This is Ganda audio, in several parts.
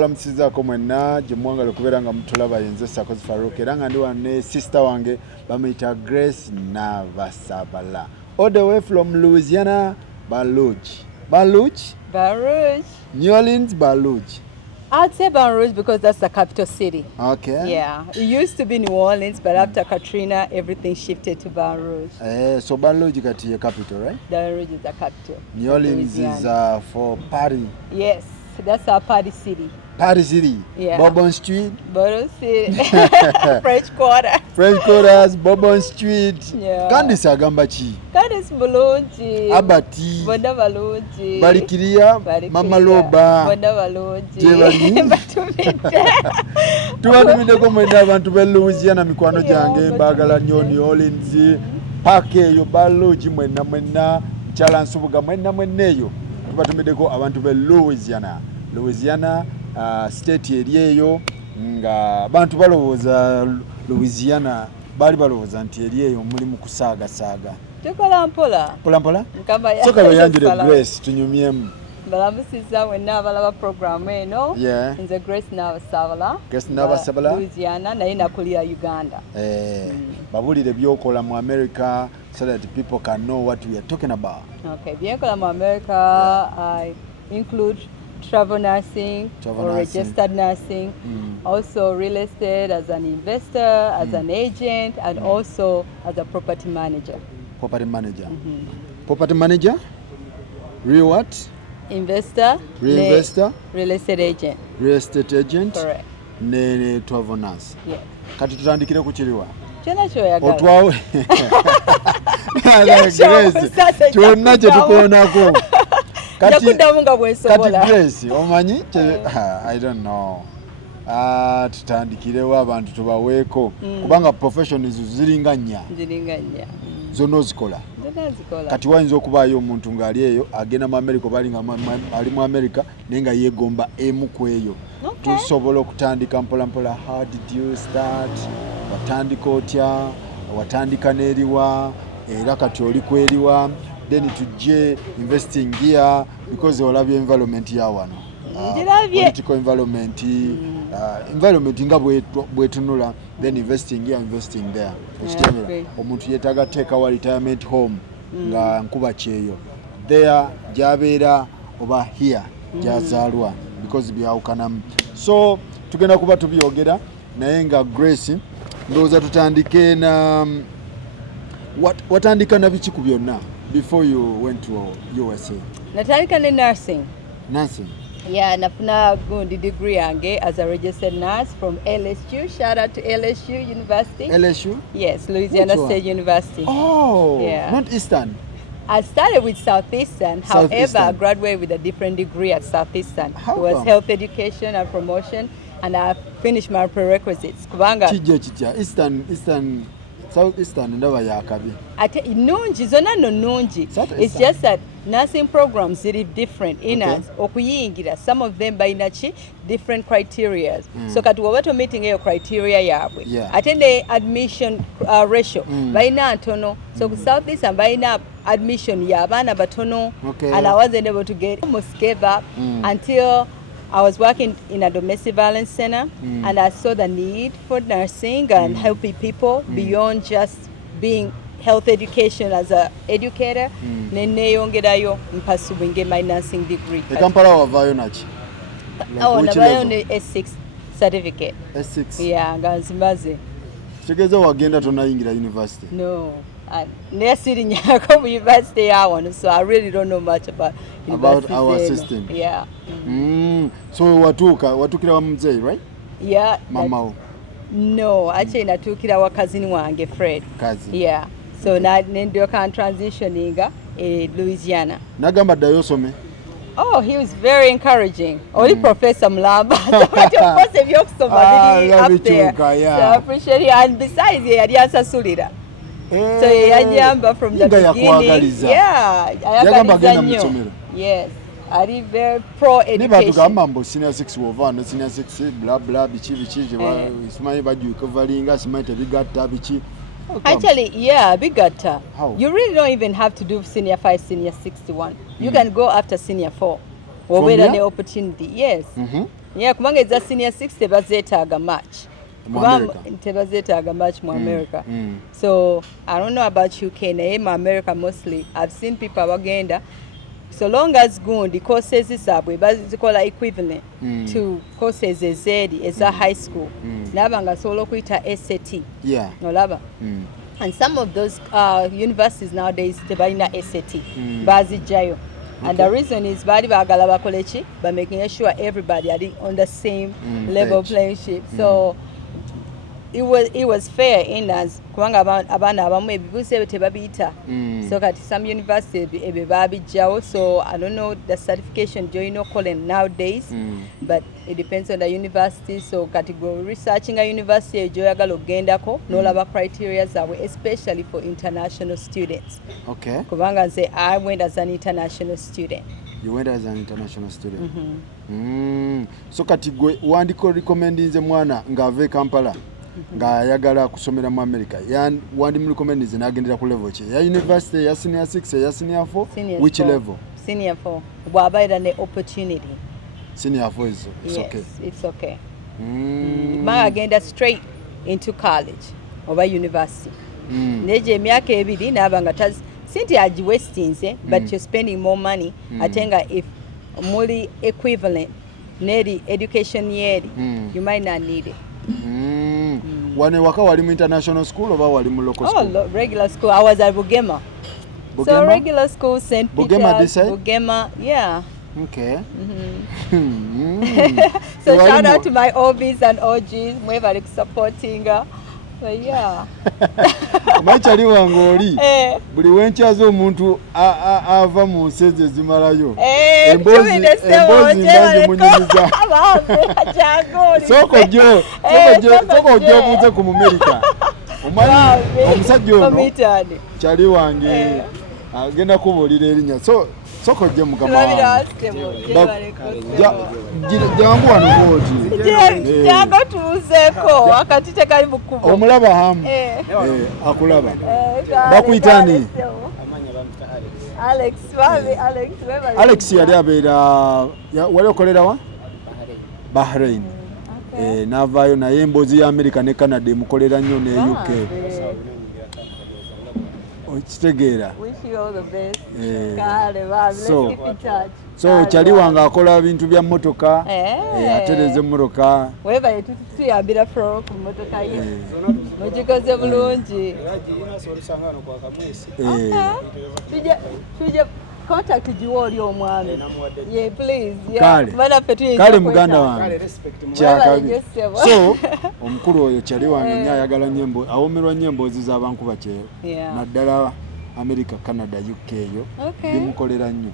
Lamusizaako mwenna gye mwagala okubeera nga mutulaba yenze Sakozi Farouk era nga ndi wane sister wange bamuyita Grace Nabasabala all the way from Louisiana, Baton Rouge. New Orleans, Baton Rouge. I'd say Baton Rouge because that's the capital city. Okay. Yeah, it used to be New Orleans, but after Katrina, everything shifted to Baton Rouge. So Baton Rouge is the capital, right? Baton Rouge is the capital. New Orleans is for party. Yes, that's our party city. Party City, yeah. Bourbon Street, French Quarters, Bourbon Street. Yeah. Candice Agambachi. Candice Bulungi. Abati. Bonda Balungi. Balikiria. Mama Loba. Bonda Balungi. Jebani. Tubatumideko mwenda abantu be Louisiana mikwano gyange mbagala nnyo New Orleans. Pake yo Balungi mwenna Chala Nsubuga mwenneyo. Tubatumideko abantu be Louisiana. State eri eyo nga abantu balowooza Louisiana bali balowooza nti eri eyo mulimu kusaaga tukola mpola soka bayanjule Grace tunyumyemu balamusiza wenna abalaba program eno nze Grace Nabasabala Louisiana naye nakulira Uganda babulire byokola mu America so that people can know what we are talking about. Okay, byenkola mu America I include travel nursing, registered nursing, also real estate as an investor, as an agent, and also as a property manager. Property manager? Real what? Investor. Real investor? Real estate agent. Real estate agent? Correct. Ne travel nurse. Yeah. Kati tutandikire ku kiriwa? Kyona kyoyagala. Otwawe. Kyonna kye tukoonako. Kati Grace, omanyi? I don't know. Tutandikirewo abantu tubaweeko kubanga professions ziringa nnya. Zonna ozikola. Kati wayinza okubaayo omuntu ng'ali eyo agenda mu America bali nga ali mu America naye nga yeegomba emu ku eyo. Tusobola okutandika mpola. How did you start? Watandika otya? Watandika n'eriwa? Era kati oli ku eriwa? Then tujje investing here because olabye environment ya wano. Political environment, environment nga bwetunula, then investing here, investing there. Omuntu yetaga take our retirement home nga nkuba kyeyo. There jabeera oba here jazalwa because byawukanamu. So tugenda kuba tubyogera naye nga Grace ndowooza tutandike na watandika na biki ku byonna before you went to USA? Natandika ne nursing. Nursing? Yeah, nafuna gundi degree yange as a registered nurse from LSU. Shout out to LSU University. LSU? Yes, Louisiana State University. Oh, yeah. Not Eastern. I started with Southeastern. However, I graduated with a different degree at Southeastern. It was health education and promotion, and I finished my prerequisites. Kubanga. Eastern. Southeastern ndaba yakabi. Ate nungi zona no nungi. It's just that nursing programs are different in us. Okuyingira some of them by nachi different criteria. So kati wabato meeting eyo criteria yabwe. Ate ne admission ratio baina ntono. So Southeastern baina admission yabana batono and I wasn't able to get almost gave up until I was working in a domestic violence center and I saw the need for nursing and helping people beyond just being health education as an educator. Nene yongerayo mpasubinge my nursing degree. Kampala wavayo nachi? Nabayo ne S6 certificate. S6? Yeah, nga nzimaze. Kitegeeza wagenda tonayingira university? No. Nesiri nyako mu university yawano, so I really don't know much about our system. Yeah. So watukira wa mzee, right? Yeah. Mamao? No, actually natukira wa kazini wange Fred. Kazi? Yeah. So ndio kan transitioninga Louisiana. Nagamba dayosome? Oh, he was very encouraging. Only Professor Mlamba. So of course if you're somebody up there. So I appreciate it. And besides, he had Sulira. So yanyamba from the beginning. Yeah, ayagaliza nnyo. Yes, ari very pro education. Niba tugamba mbo senior 6 wovano senior 6 blah blah bichi simanyi baju coveringa simanyi tebigatta bichi. Actually, yeah, bigata. How? You really don't even have to do senior 5, senior 61. You can go after senior 4. Or wait on the opportunity. Yes. Yeah, kubanga eza senior 6 tebazeetaaga much. Tebazeetaaga much mu America. So I don't know about UK, naye mu America mostly I've seen people abagenda so long as gundi courses zaabwe bazikola equivalent to courses ezeri eza high school naba nga sobola okuyita SAT. Olaba? And some of those universities nowadays tebalina SAT bazijjayo. And the reason is bali baagala bakole ki by making sure everybody are on the same level playing field. So it was fair in us kubanga abaana abamu ebibuuzo ebyo tebabiyita so kati some university ebyo babijjawo. So I don't know the certification joino calling nowadays but it depends on the university. So kati go researching a university ejo yagala ogendako n'olaba criteria zaabwe especially for international students. Okay. Kubanga nze I went as an international student. You went as an international student. So kati gwe wandiko recommendinze mwana ng'ave Kampala nga ayagala kusomera mu America wandi mu recommendinze n'agendera ku level ki ya university ya senior 6 ya senior 4 which 4. level? Senior 4 bw'abaira ne opportunity. Senior 4 is yes, okay. It's okay. Agenda straight into college oba university. Neje emyaka ebiri n'aba nga sinti agi wastinze but you're spending more money. Atenga if muli equivalent neri education yeri you might not need it. Wane waka wali mu international school oba wali mu local school? Oh, regular school. I was at Bugema. So regular school, St. Peter's, Bugema, yeah. Okay. So shout out to my OBs and OGs, mwebali supporting. But yeah. Machali wangoli. Buli wenchaza omuntu ava mu nseze zimalayo. Embozi munyumiza. Soko jo buze ku America. Omani omusajja ono chali wange agenda kubulira erinya. Soko je mugama wange. Jangu wano koti. Jangu tuuzeko akati tekali bukubo. Omulaba hamu. Akulaba. Bakuyitani. Alex yali abeera wali okolera wa? Bahrain. Navayo naye emboozi ya America ne Canada emukolera nnyo ne UK. Okitegeera. So chali wanga akola bintu bya motoka atereze motoka weba tuyambira floor ku motoka ye mujikoze bulungi tuje contact jiwo oli omwami yeah please kale muganda wange kyakabi so omukulu oyo chali wange nyayagala nyembo awomerwa nyembo z'abankuba kyero naddala America, Canada, UK yo bimukolera nnyo.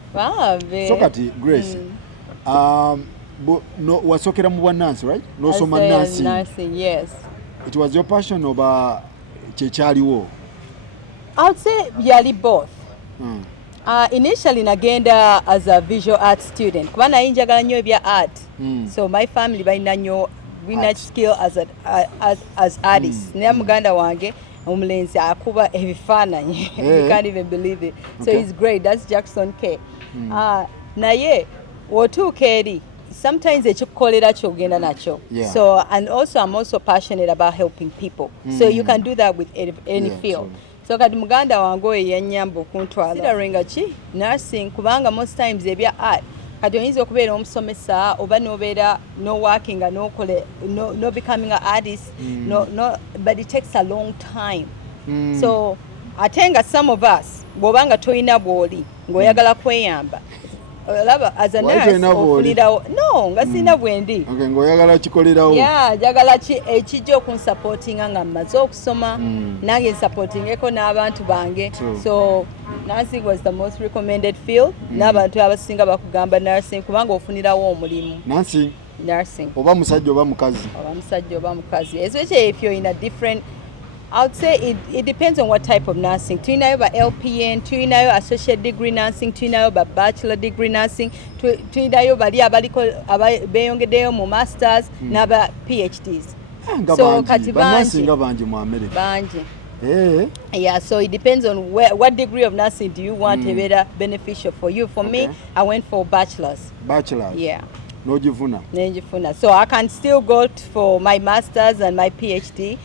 So kati Grace no wasokera mu bwannansi right? No soma nursing. Yes. It was your passion oba kyaliwo? I'll say yali both. Initially nagenda as a visual art student. Kuba nayinjagala nnyo ebya art. So my family balina nnyo skill as artists. Ne muganda wange omulenzi akuba ebifaananyi. You can't even believe it. So it's great. That's Jackson K. Naye wotuuka eri sometimes ekikukolera kyogenda nakyo. So and also I'm also passionate about helping people. So you can do that with any field. So kati muganda wange oyo yannyamba okuntwala considering ki nursing kubanga most times ebya art kati oyinza okubeera omusomesa oba nobeera no working and no becoming an artist but it takes a long time. So atenga some of us bw'obanga toyina bw'oli ng'oyagala kweyamba as a nurse no nga sina bwendi ng'oyagala kikolerawo njagala ekijja okunsupportinga nga mmaze okusoma nange nsupportingeko n'abantu bange. So nursing was the most recommended field n'abantu abasinga bakugamba nursing kubanga ofunirawo omulimu. Nursing oba musajja oba mukazi especially if you're in a different I would say it depends on what type of nursing. Tuinayo ba LPN, tuinayo associate degree nursing, tuinayo ba bachelor degree nursing, tuinayo bali abaliko beyongedeyo mu masters n'aba PhDs. So kati banji mu America. Banji. Yeah, so it depends on what degree of nursing do you want to be beneficial for you. For me, I went for bachelor's. Bachelor's. Yeah. Nojifuna. So I can still go for my masters and my PhD,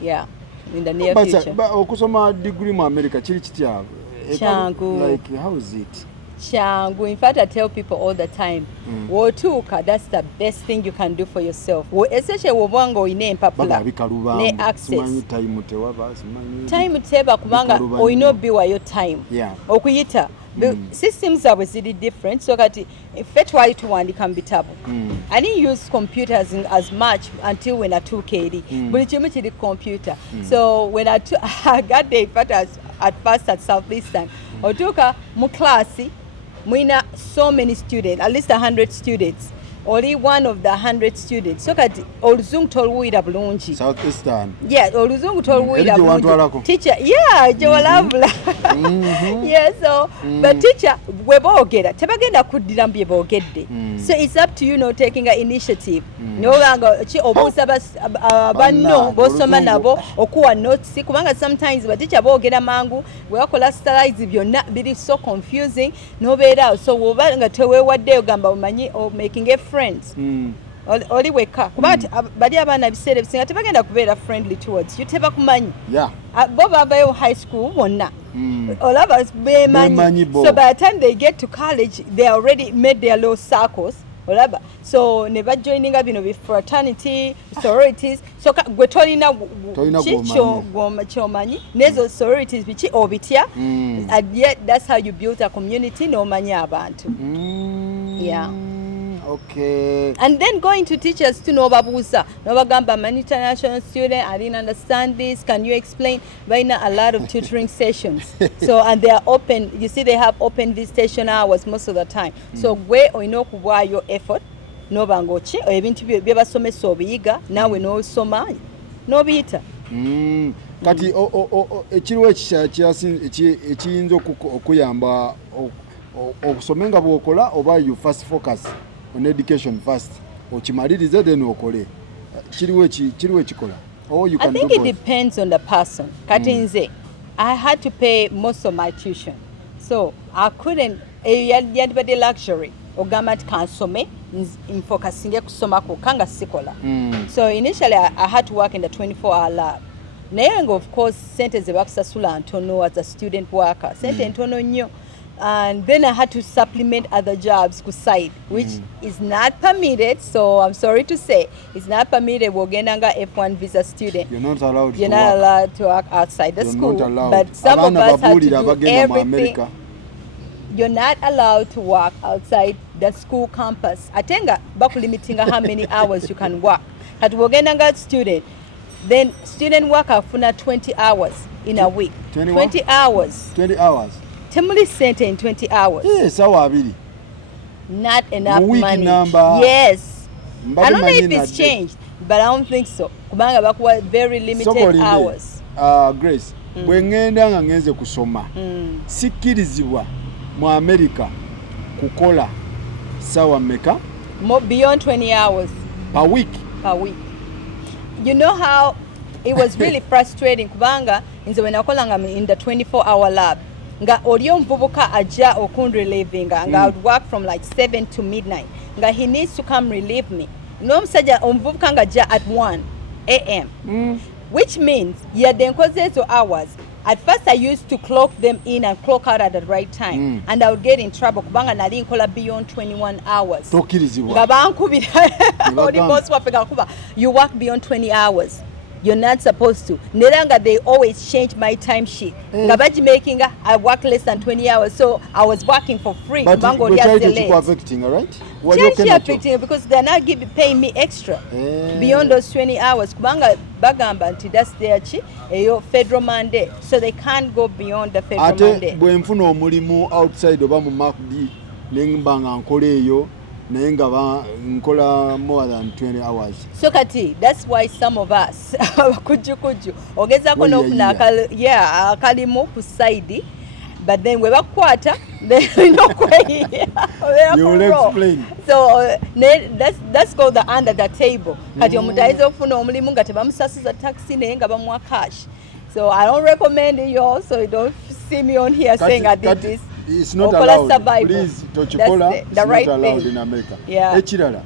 yeah, in the near future. But okusoma degree mu America chiri kitya? Changu. Like how is it? Changu. In fact, I tell people all the time, wotuuka, that's the best thing you can do for yourself. Especially wobanga oyina empapula ne access. Time teba kubanga oyina obiwayo time. Yeah. Okuyita. Systems are really different, so that if wali tuwandika mu bitabo. I didn't use computers as much until when I took KD. Buli kimu kiri computer. So when I got there, in fact, at first at Southeastern, otuuka mu class, muina so many students, at least 100 students. Only one of the 100 students. So kati oluzungu toluwira bulungi. Southeastern. Yeah, oluzungu toluwira bulungi. Teacher, yeah, jewalabula. Yeah, so but teacher we boogera tebagenda kuddira mbye boogedde. So it's up to you know taking an initiative. Nolanga ki obuuza banno bosoma nabo okuwa notes kubanga sometimes ba teacher boogera mangu we wakola stylize byonna biri so confusing nobeera so woba nga teweewadde ogamba omanyi making a friends. Oli weka kubati bali abaana biseera bisinga tebagenda kubeera friendly towards you tebakumanyi. Yeah. Bo babayo high school bonna. Olaba bemanyi. So by the time they get to college they already made their little circles. Olaba. So never joining up with fraternity, sororities. So gwe tolina chomanyi nezo sororities bichi obitya. And yet that's how you build a community no manyi abantu. Yeah. Okay. And then going to teachers to know babuza. Novagamba, I'm an international student. I didn't understand this. Can you explain? Right now, a lot of tutoring sessions. So, and they are open. You see, they have open visitation hours most of the time. So, where or no kuwa your effort, no bangochi, or even to be some so biga. Now we know so much. No bita. Kati ekiriwo ekiyinza okuyamba okusomenga bwokola oba you first focus on education first okimalirize then okole kiriwo ekikola. I think it depends on the person. Kati nze I had to pay most of my tuition, so I couldn't yandibadde luxury ogamba nti kansome nfocusinge kusoma kukanga sikola. So initially I had to work in the 24-hour lab. Naye of course sente ze bakusasula ntono as a student worker sente ntono nnyo. And then I had to supplement other jobs ku side, which is not permitted. So I'm sorry to say, it's not permitted. Wogendanga F1 visa student. You're not allowed. You're not allowed to work outside the school. But some of us have to do everything. You're not allowed to work outside the school campus. Atenga baku limiting how many hours you can work. At wogendanga student, then student work afuna 20 hours in a week. 20 hours. 20 hours. Temuli sente in 20 hours. Yes, not enough money. Number. Yes. I don't know if it's changed, but I don't think so. Kubanga bakuwa very limited hours. Grace, bwengenda nga ngenze kusoma. Sikirizibwa mu America kukola sawa meka? Beyond 20 hours. Per week. Per week. You know how it was really frustrating kubanga nze when nakolanga in the 24-hour lab. Nga oliyo mvubuka aja okunrelievinga nga I would work from like 7 to midnight nga he needs to come relieve me. No msajja omvubuka nga ja at 1 a.m. Which means yadde nkoze ezo hours. At first I used to clock them in and clock out at the right time and I would get in trouble kubanga nali nkola beyond 21 hours. Tokirizibwa. Nga bankubira oli boss wafika kuba you work beyond 20 hours. You're not supposed to. Neranga, they always change my timesheet. Ngabaji making I work less than 20 hours, so I was working for free. But you affecting, all right? Affecting because they're not paying me extra beyond those 20 hours. Kubanga bagamba nti that's their federal mandate, so they can't go beyond the federal mandate. Bwe nfuna omulimu outside oba mu MACD nengibanga nkoleeyo naye nga nkola more than 20 hours. So kati that's why some of us kuju ogezako n'ofuna akalimu ku side, but then we bakwata you will explain. So that's called the under the table. Kati omuntu ayinza okufuna omulimu nga tebamusasuza taxi naye nga bamuwa cash. So I don't recommend it, y'all, so you don't see me on here saying I did this. it's not allowed. Survival. Please, tochikola, it's not right allowed thing. in America. Yeah. Ekirala,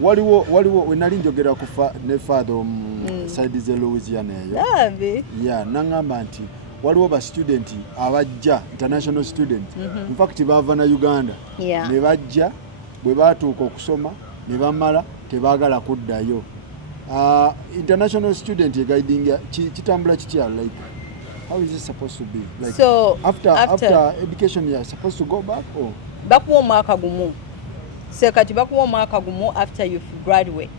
waliwo wenali njogera kufa ne father side ze Louisiana eyo. Yeah, nangamba nti waliwo ba student abajja international student. In fact bava na Uganda. Yeah. Ne bajja bwe batuuka okusoma ne bamala tebaagala kuddayo. International student guiding kitambula kitya, like how is it supposed to be? Like so after education you are supposed to go back or bakuwa omwaka gumu. So kati bakuwa omwaka gumu after you graduate.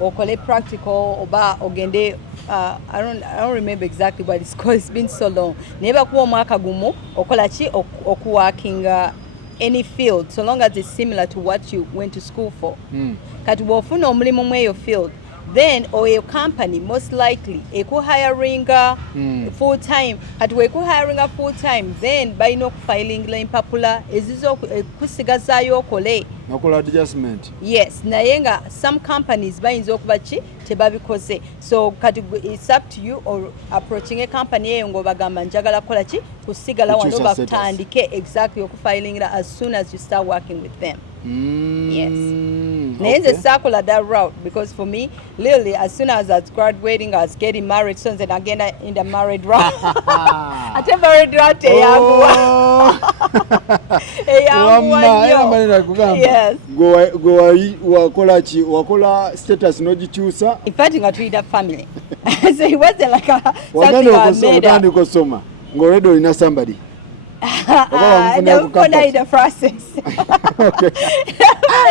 Okole practical oba ogende I don't remember exactly what it's called. It's been so long. Never kuwa omwaka gumu okola chi okuworking any field so long as it's similar to what you went to school for. Kati wofuna omulimu mweyo field, then or your company most likely eku hiring full time. Kati weku hiring full time, then by no filing in papula ezizo kusigazayo okole nakola adjustment. Yes, nayenga some companies bayinza okuba ki tebabikoze. So kati it's up to you or approaching a company eyo ng'obagamba njagala kola ki kusigala wano batandike exactly okufiling as soon as you start working with them. Yes. Nayenze sakola that route because for me, literally as soon as I was graduating, I was getting married, so then again in the married route. Ate married route Yes. Wakola status nojichusa. In fact, nga tuida family. So it wasn't like something I made up. Ngoredo olina somebody. In the process. Okay.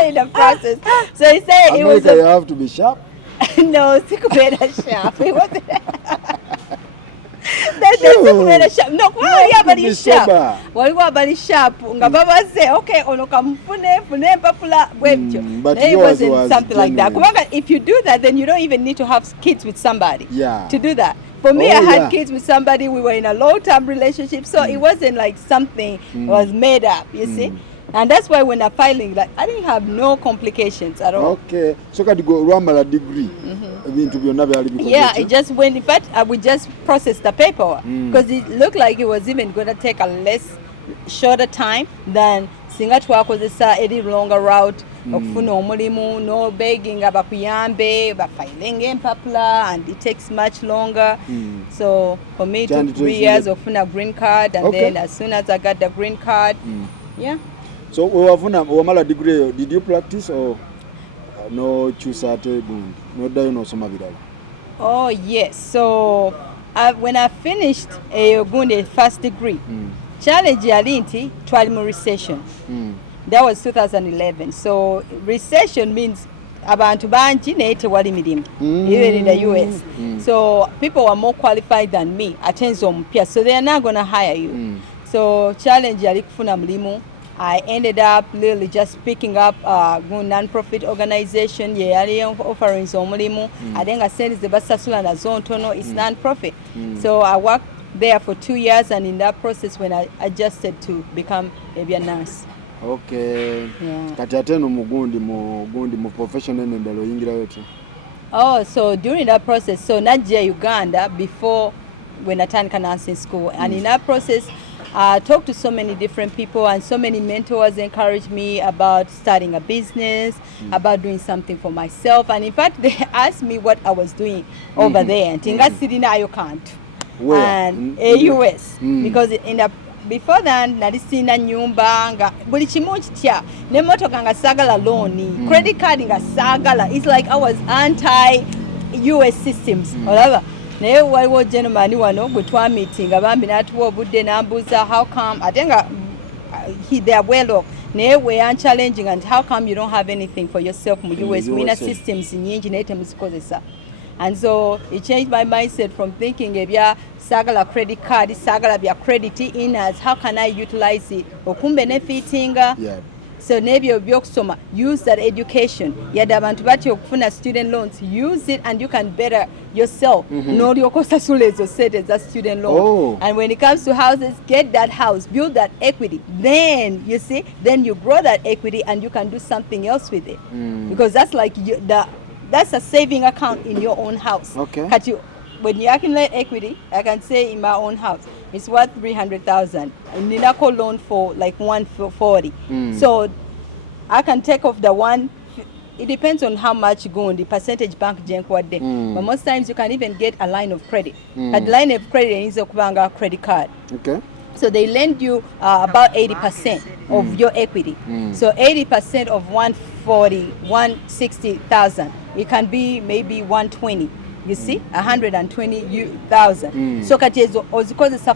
In the process. So he said America, it was you have to be sharp. No, sikumeda sharp. It wasn't. That's sikumeda sharp. No, kwa yabali sharp. Waliwo abali sharp. Nga baba say, okay, ono kamfune papula bwebyo. But it wasn't something genuine. like that. If you do that, then you don't even need to have kids with somebody. Yeah. To do that. For me, I had kids with somebody. We were in a long-term relationship, so it wasn't like something was made up. You see, and that's why when I'm filing, like I didn't have no complications at all. Okay, so can you go Rwamala degree? Yeah, it just went. In fact, I would just process the paperwork because it looked like it was even going to take a shorter time than Singapore was a longer route. Okufuna omulimu, no begging abakuyambe, bafiling empapula, and it takes much longer. So for me, it took 3 years of a green card, and then as soon as I got the green card, yeah. So wamala degree, did you practice or no chusate no dayo soma bidala? Oh yes. So when I finished a first degree, challenge yalinti twali recession. That was 2011. So recession means abantu banji nete wali midimu, even in the US. So people were more qualified than me. Atenzo mpya. So they are not going to hire you. So challenge yali kufuna mulimu. I ended up literally just picking up a non-profit organization. Yali offering so mulimu. I then I said the basasula na zontono is non-profit. So I worked there for 2 years, and in that process when I adjusted to become a nurse. Okay. Yeah. Kati ate no mugundi mu professional endalo yingira yote. Oh, so during that process, so Najia Uganda before when I turned nursing school, and in that process, I talked to so many different people, and so many mentors encouraged me about starting a business, about doing something for myself, and in fact, they asked me what I was doing over there. And Tinga Sidina you can't. Where? And US, because in the before then nalisina nyumba nga buli kimu kitya ne motoka nga sagala loan credit card nga sagala. It's like I was anti US systems olaba naye waliwo gentleman wano gwe twa meeting abambi natuwa obudde nambuza how come atenga they are well off naye we are challenging and how come you don't have anything for yourself mu US wina systems nyingi naye temuzikozesa. And so it changed my mindset from thinking ebya sagala credit card, sagala bya credit in as how can I utilize it? Okumbe benefitinga. Yeah. So nebyo byokusoma, use that education. Yada abantu bati okufuna student loans, use it and you can better yourself. No lyokosasula ezo set as a student loan. And when it comes to houses, get that house, build that equity. Then you see, then you grow that equity and you can do something else with it. Because that's like that's a saving account in your own house. Okay. Kati when you accumulate equity, I can say in my own house, it's worth 300,000. And Ninako loan for like 140. So I can take off the one. It depends on how much you go on the percentage bank but most times you can even get a line of credit. A line of credit is a credit card. Okay. So they lend you about 80% of your equity. So 80% of 140, 160,000. It can be maybe 120. You see, 120,000. So kati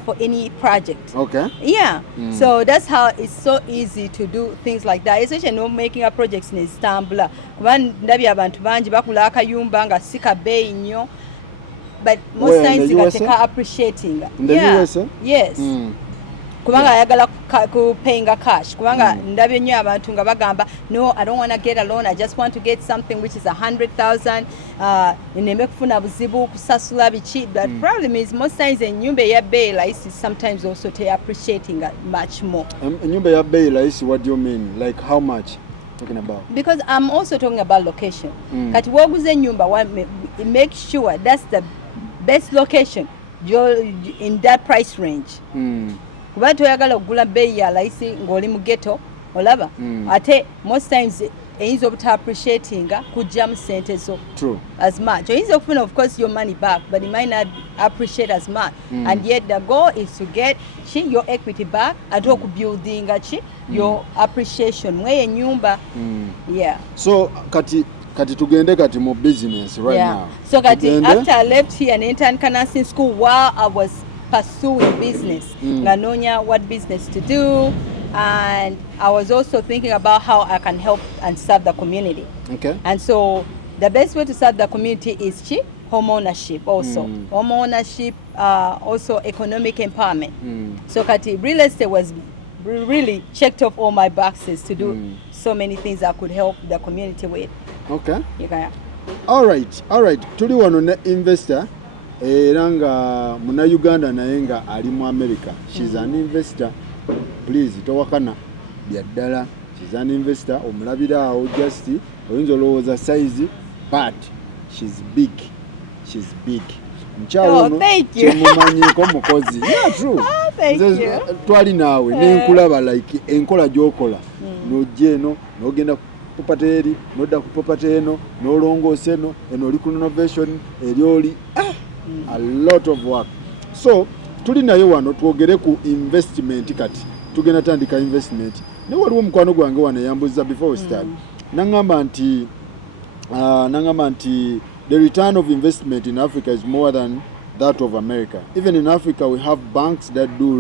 for any project. Okay. Yeah. So that's how it's so easy to do things like that. Especially no making a projects in Istanbul. Ndabi abantu banji bakula akayumba nga sika bei nnyo. But most times you can appreciating. In the USA? Yes. Kubanga ayagala paying cash. Kubanga ndabye nnyo abantu nga bagamba, no, I don't want to get a loan. I just want to get something which is 100,000. Neme kufuna buzibu kusasula bichi. The problem is most times enyumba ya bei laisi sometimes also they appreciating much more. Enyumba ya bei laisi, what do you mean? Like how much? Talking about? Because I'm also talking about location. Kati woguze nyumba, make sure that's the best location. You're in that price range. Kuba toyagala okugula bei ya laisi ng'oli mu ghetto olaba ate most times eyinza obuta appreciating kujja mu sente zo as much. Oyinza okufuna of course your money back, but it might not appreciate as much. And yet the goal is to get your equity back ate okubuilding your appreciation mweye nyumba. Yeah. So kati tugende kati mu business right now. So kati after I left here and entered nursing school, while I was pursuing business, nganonya what business to do, and I was also thinking about how I can help and serve the community. Okay. And so the best way to serve the community is home ownership also. Home ownership, also economic empowerment. So kati real estate was really checked off all my boxes to do so many things I could help the community with. Okay. Yeah. All right. Tuli wano ne investor era nga muna Uganda naye nga ali mu America. She's an investor. Please towakana byaddala. She's an investor. Omulabira awo just oyinza olowooza size, but she's big. Mchalo kyemumanyiko mukozi. Yeah, true. Thank you. Twali naawe nenkulaba like enkola gy'okola n'ojja eno n'ogenda property eri n'odda ku property eno n'olongoosa eno oli ku innovation eri oli a lot of work. So tuli naye wano twogere ku investment. Kati tugenda tandika investment. Ne waliwo mukwano gwange wano yambuza before we start. Nangamba nti the return of investment in Africa is more than that of America. Even in Africa, we have banks that do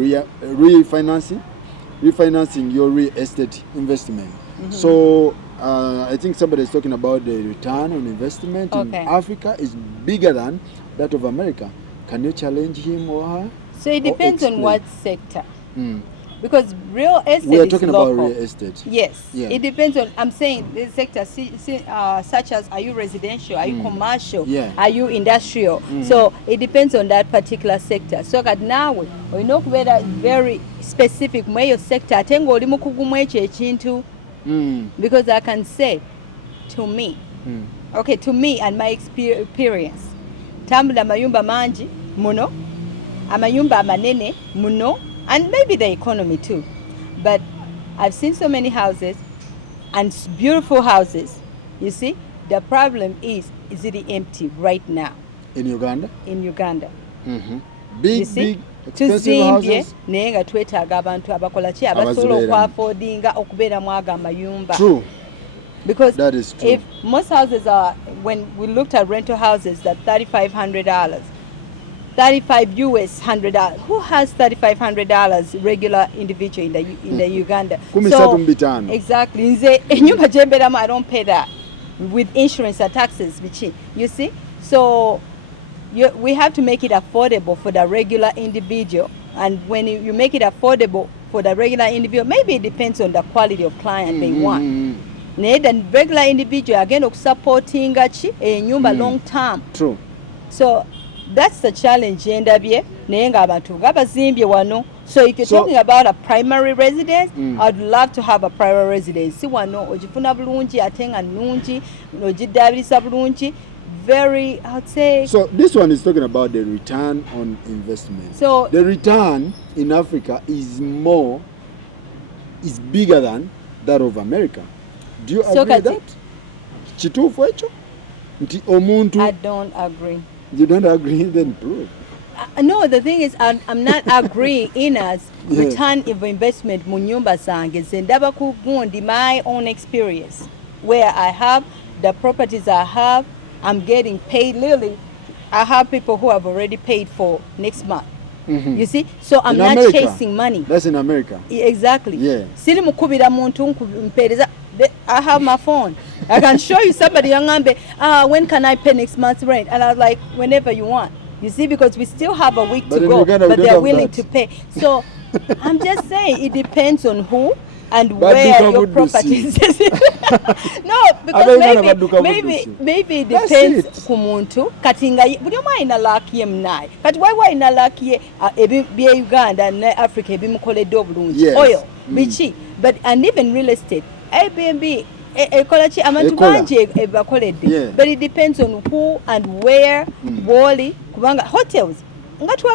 refinancing your real estate investment. So I think somebody is talking about the return on investment in Africa is bigger than that of America. Can you challenge him or her? So it depends on what sector. Because real estate we are talking is local. about real estate. Yes. Yeah. It depends on, I'm saying this sector, such as are you residential, are you commercial, are you industrial? So it depends on that particular sector. So that now we know very specific where your sector, because I can say to me, to me and my experience, tambula mayumba manji muno, amayumba manene muno, and maybe the economy too. But I've seen so many houses and beautiful houses. You see, the problem is it empty right now? In Uganda? In Uganda. Big expensive houses. Nenga twetaaga abantu abakola ki abasobola okwaffordinga okubeera mwaga amayumba. True. Because that is true. If most houses are, when we looked at rental houses, that $3,500, $100. Who has $3,500 regular individual in the Uganda? So exactly. I don't pay that with insurance and taxes. You see, so we have to make it affordable for the regular individual. And when you make it affordable for the regular individual, maybe it depends on the quality of client they want. The regular individual again supporting a long term. True. So that's the challenge. So if you're talking about a primary residence, I'd love to have a primary residence. very, I'd say. So this one is talking about the return on investment. So the return in Africa is bigger than that of America. Do you agree with that? Chitufu echo? Nti omuntu. I don't agree. You don't agree? Then prove. No, the thing is, I'm not agreeing in as return of investment mu nyumba zange zendaba ku gundi my own experience where I have the properties I have, I'm getting paid literally. I have people who have already paid for next month. You see, so I'm not America, chasing money. That's in America. Exactly. Yeah. Siri mukubira muntu mpereza. I have my phone. I can show you somebody yangambe. When can I pay next month's rent? And I was like, whenever you want. You see, because we still have a week to go, Uganda, but they're willing to pay. So I'm just saying, it depends on who and but where your property is. No, because maybe it depends kumuntu. Katinga buli omu alina laaki ye munaye. Kati waliwo alina laaki ye ebya Uganda ne Africa ebimukoledde obulungi. Oil, biki, and even real estate, Airbnb. Ekolachi amantu bangi ebakoledde, but it depends on who and where. Woli kubanga hotels people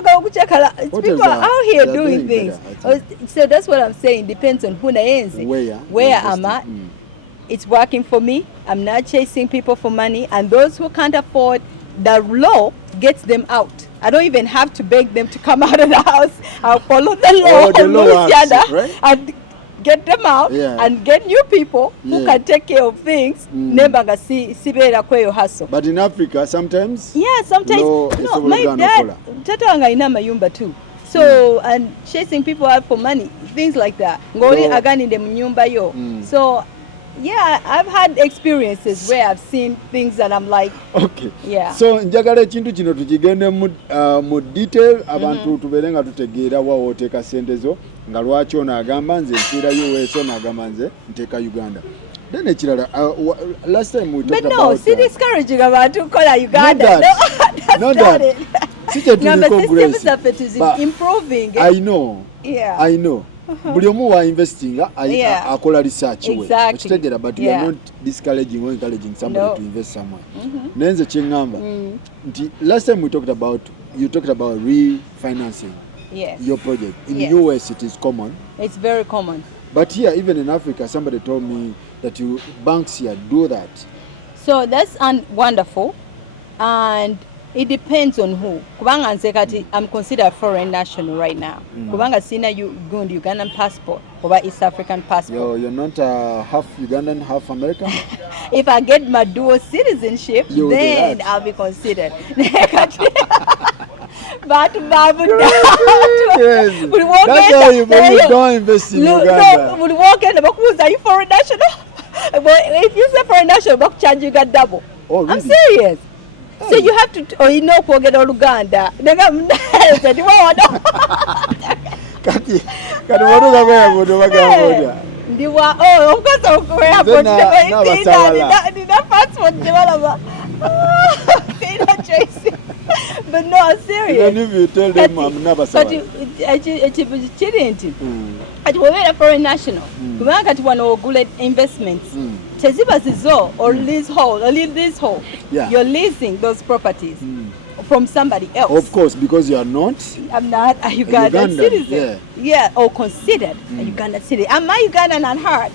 are out here doing things better, so that's what I'm saying, depends on who nayenze where I'm at. It's working for me. I'm not chasing people for money, and those who can't afford, the law gets them out. I don't even have to beg them to come out of the house. I'll follow the law, right? And get them out and get new people who can take care of things. Nebaga sibera kweyo hustle. But in Africa, sometimes. Yeah, sometimes. No, my dad, tata wanga ina mayumba too. So and chasing people out for money, things like that. Ngori agani de mnyumba yo. So yeah, I've had experiences where I've seen things and I'm like, okay. Yeah. So njagala ekintu kino tukigende mu detail abantu tuberenga tutegeera wa oteka sente zo nga lwaki ono agamba nze nfiirayo weeso ono agamba nze nteeka Uganda. Then ekirala last time we talked about. But no, discouraging abantu kukola Uganda. Not that. Systems are improving. I know. Yeah. I know. Buli omu wa investing akola research we. Exactly. But we are not discouraging or encouraging somebody to invest somewhere. Nenze kyengamba. Last time you talked about refinancing your project. In the US it is common. It's very common. But here, even in Africa, somebody told me that banks here do that. So that's wonderful. And it depends on who. Kubanga nzekati, I'm considered a foreign national right now. Kubanga sina Ugandan passport or East African passport. You're not half Ugandan, half American? If I get my dual citizenship, then I'll be considered. But Babu, yes. That's why you don't invest in Uganda. No, walk in the are you foreign national? Well, if you say foreign national, what charge you got double? Oh, really? I'm serious. Hey. So you have to, you know, forget all Uganda. Of course, but no, I'm serious. Even if you tell them I'm Nabasabala. But we're a foreign national. We want to want investments. Or leasehold. You're leasing those properties from somebody else. Of course, because you are not. I'm not a Ugandan citizen. Yeah, or considered a Ugandan citizen. I'm a Ugandan at heart.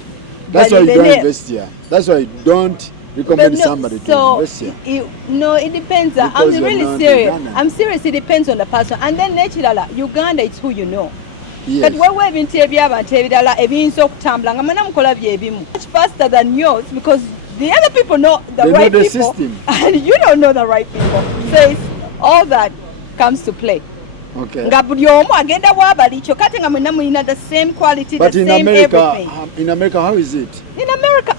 That's why you don't invest here. That's why you don't recommend somebody to invest here. It depends. Because I'm really serious. I'm serious. It depends on the person. And then naturally, Uganda is who you know. But we're much faster than yours because the other people know the right people system. And you don't know the right people. So it's all that comes to play. Okay. The same quality, but the in same America, everything. In America, how is it? In America,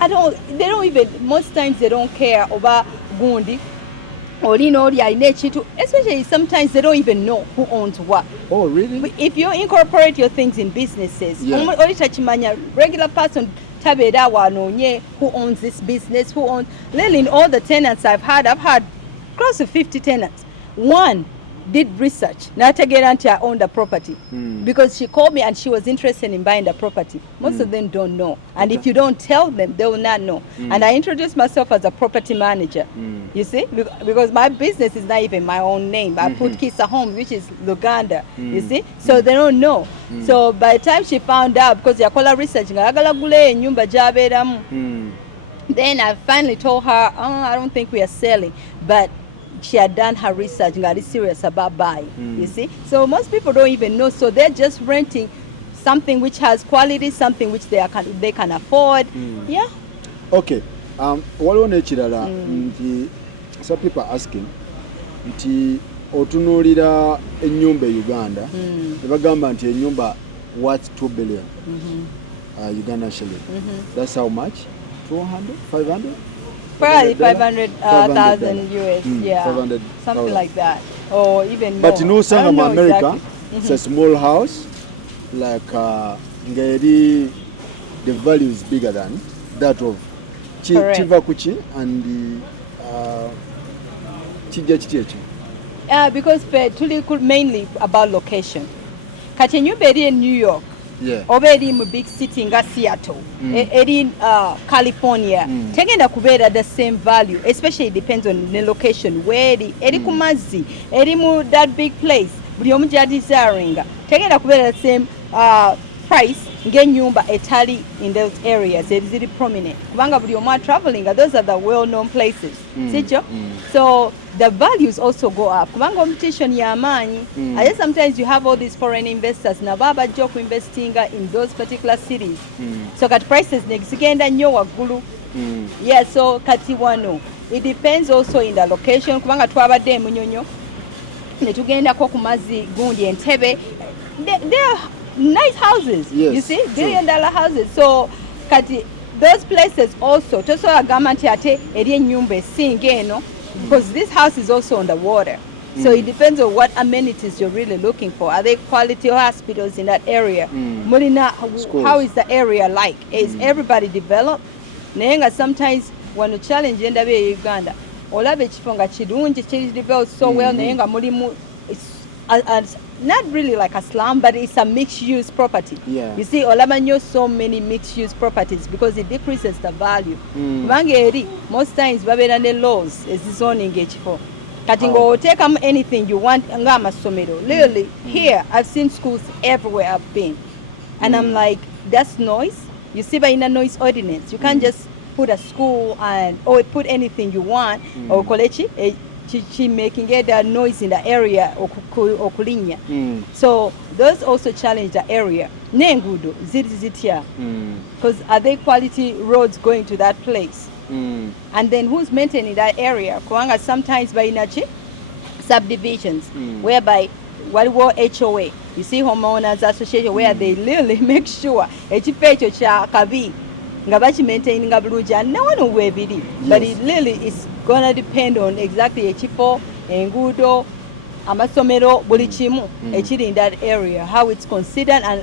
they don't even, most times they don't care about Gundi. Especially sometimes they don't even know who owns what. Oh, really? But if you incorporate your things in businesses, regular person who owns this business, who owns, in all the tenants I've had close to 50 tenants. One did research. Nategera nti I owned the property. Because she called me and she was interested in buying the property. Most of them don't know. And if you don't tell them, they will not know. And I introduced myself as a property manager. You see? Because my business is not even my own name. I put Kisa Homes, which is Uganda. You see? So they don't know. So by the time she found out, because yakola research, then I finally told her, I don't think we are selling. But she had done her research and got serious about buying. You see? So most people don't even know. So they're just renting something which has quality, something which they can afford. Yeah. Okay. Waliwo n'ekirala nti some people are asking nti otunuulira ennyumba e Uganda ne bagamba nti ennyumba worth 2 billion Uganda shilling. That's how much? 200? 500? Probably 500,000 US, yeah, 500, something like that, or even more. But in Usanga, America, exactly. It's a small house, like the value is bigger than that of Chivakuchi and the because Tuli could mainly about location. Kati nyumba in New York. Yeah. Oba eri mu big city nga Seattle, eri California, tegenda kubeera the same value, especially it depends on the location where eri ku mazzi, eri mu that big place, buli omu gya desiringa, tegenda kubeera the same price ng'ennyumba etali in those areas ziri prominent, kubanga buli omu traveling, those are the well-known places, sikyo? So the values also go up kubanga competition y'amaanyi. And sometimes you have all these foreign investors nabo abajja okuinvestinga in those particular cities, so kati prices zigenda nnyo waggulu. Yeah, so kati wano it depends also in the location kubanga twabadde e Munyonyo ne tugendako ku mazzi gundi Entebbe, they are nice houses. Yes, you see, $1 billion houses. So kati those places also tosobola gamba nti ate eri ennyumba esinga eno, because this house is also on the water. So it depends on what amenities you're really looking for. Are there quality hospitals in that area? Mulina, how is the area like? Is everybody developed? Nenga sometimes when you challenge in the Uganda, olaba ekifo nga kirungi kiri developed so well, nenga mulimu it's not really like a slum, but it's a mixed-use property. Yeah. You see, olaba so many mixed-use properties because it decreases the value. Most times babeera ne laws ezizoning ekifo. Kati ng'oteekamu anything you want ng'amasomero. Literally, here I've seen schools everywhere I've been, and I'm like, that's noise. You see, by in a noise ordinance, you can't just put a school or put anything you want or kolechi. Making it a noise in the area okulinya. So those also challenge the area. Nengudo zitya, because are there quality roads going to that place? And then who's maintaining that area? Kuanga sometimes by inachi subdivisions whereby what HOA, you see homeowners association where they literally make sure echipecho cha kabi nga bachi maintaining bulungi and no one will be, but it really is gonna depend on exactly ekifo, enguudo, amasomero, buli kimu ekiri in that area, how it's considered and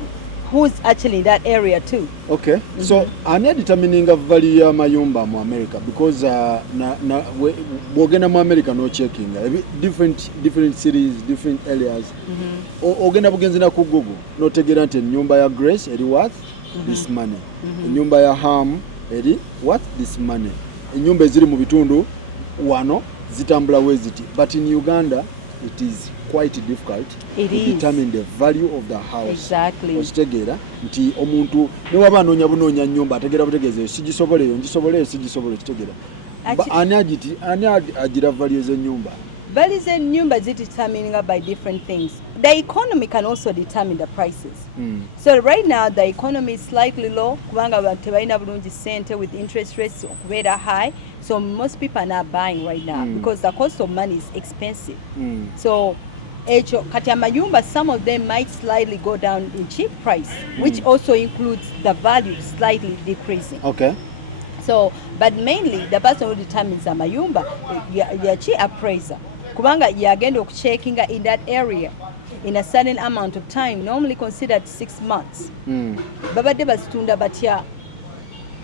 who's actually in that area too. Okay, so ani determining value ya mayumba mu America, because bwogenda mu America no checking different cities, different areas, ogenda bugenzi na ku Google no tegera nti nyumba ya Grace eri worth this money, nyumba ya Ham eri worth this money, nyumba eziri mu bitundu wano zitambula weziti, but in Uganda it is quite difficult to determine the value of the house. Exactly. Okitegera nti omuntu ne waba anonya bunonya nyumba ategera butegeeze sigisoboleyo ngisoboleyo sigisobole kitegera ani agira value z'ennyumba. Values in nyumba is determined by different things. The economy can also determine the prices. So right now the economy is slightly low kubanga abantu tebalina bulungi sente with interest rates okubeera high, so most people are not buying right now because the cost of money is expensive. So kati amayumba, some of them might slightly go down in cheap price, which also includes the value slightly decreasing. Okay. So, but mainly the person who determines amayumba yachi appraiser kubanga yagenda okucheckinga in that area in a certain amount of time, normally considered 6 months. Babadde bazitunda batya,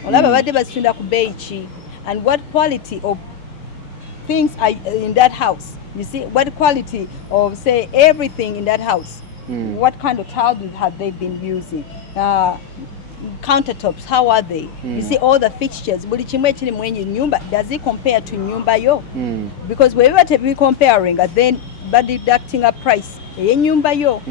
olaba babadde bazitunda ku beeyi ki, and what quality of things are in that house. You see, what quality of, say, everything in that house. What kind of tiles have they been using? Countertops, how are they? You see, all the fixtures. Buli chimwe chiri mwenye nyumba, does it compare to nyumba yo? Because wherever we comparing, then by deducting a price, nyumba yo.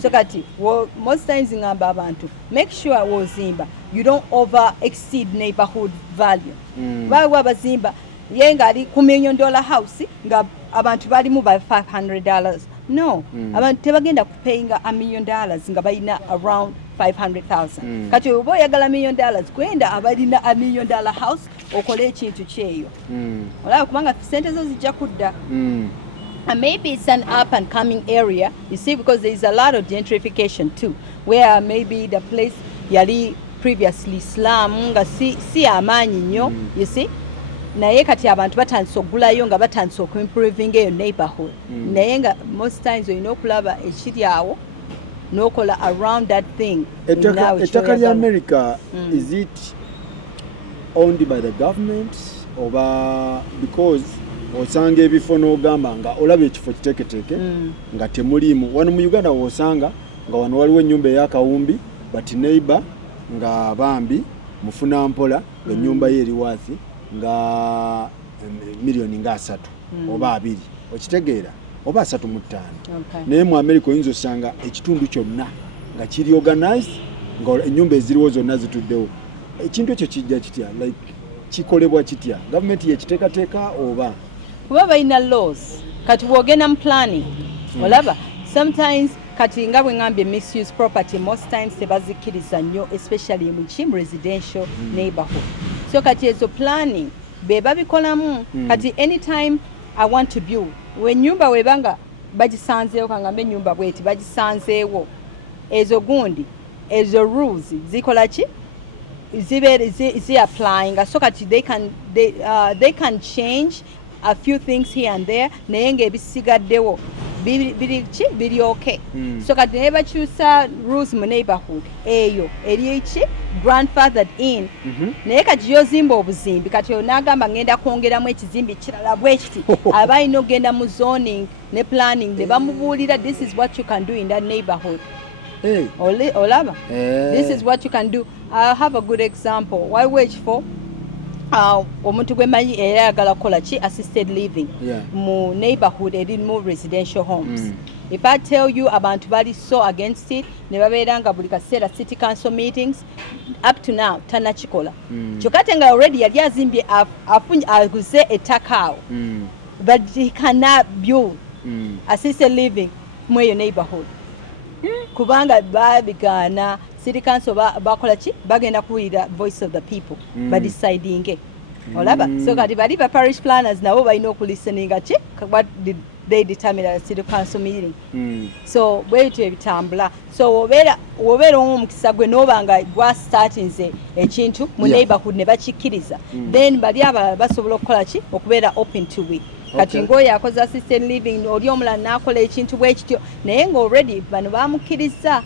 So kati, well, most times in abantu, make sure wozimba, you don't over exceed neighborhood value. Why bazimba? Yenga ali $1 million house, nga abantu bali mu by $500. No, abantu tebagenda kupayinga $1 million nga balina around 500,000. Kati obo yagala $1 million kwenda abalina $1 million house okole ekintu kyeyo. Olaba kubanga sente zo zijja kudda. And maybe it's an up and coming area, you see, because there is a lot of gentrification too, where maybe the place yali previously slum nga si amaanyi nnyo, you see. Naye kati abantu batandise okugulayo nga batandise okuimproving eyo neighborhood. Naye nga most times olina okulaba ekiri awo n'okola around that thing. Ettaka lya America, is it owned by the government oba because osanga ebifo n'ogamba nga olaba ekifo kiteeketeeke nga temuliimu? Wano mu Uganda wosanga nga wano waliwo ennyumba ey'akawumbi but neighbor nga bambi mufuna mpola ennyumba ye eri waazi nga miliyoni nga 3 oba 2 okitegeera oba 3 mu 5. Naye mu America oyinza osanga ekitundu kyonna nga kiri organized nga ennyumba eziriwo zonna zituddewo. Ekintu ekyo kijja kitya, like kikolebwa kitya? Gavumenti yekiteekateeka oba kuba balina laws kati bwogenda mu planning olaba sometimes kati nga bwe ngambye misuse property most times tebazikkiriza nnyo especially mu residential neighborhood. So kati ezo planning beba bikolamu kati anytime I want to build when nyumba webanga bagisanzeewo kangambe nyumba bweti bagisanzeewo ezo gundi ezo rules zikola ki zi applying so kati they can change a few things here and there naye ng'ebisigaddewo biri okay. So kati ne bakyusa rules mu neighborhood eyo eri ki grandfathered in naye kati yozimba obuzimbi kati onagamba ngenda kwongeramu ekizimbi kirala bwekiti aba alina okgenda mu zoning ne planning ne bamubuulira this is what you can do in that neighborhood. Olaba this is what you can do. I have a good example. Why wage for omuntu gwemanyi era ayagala kukola ki assisted living mu neighborhood erimu residential homes. If I tell you abantu bali so against it ne babeera nga buli kaseera city council meetings up to now tanakikola kyokate nga already yali azimbye aguze ettaka awo but he cannot build assisted living mu eyo neighborhood kubanga babigaana. City council bakola ki bagenda kuwulira voice of the people badecidinge olaba so kati bali ba parish planners nabo balina okulisteninga ki what did they determine at a city council meeting. So bwetyo ebitambula so wobeera omukisa gwe nobanga gwa startinze ekintu mu neighborhood ne bakikkiriza then bali abalala basobola okukola ki okubeera open to it. Kati ng'oyo akoze assisted living oli omulala n'akola ekintu bwekityo naye nga already bano bamukkiriza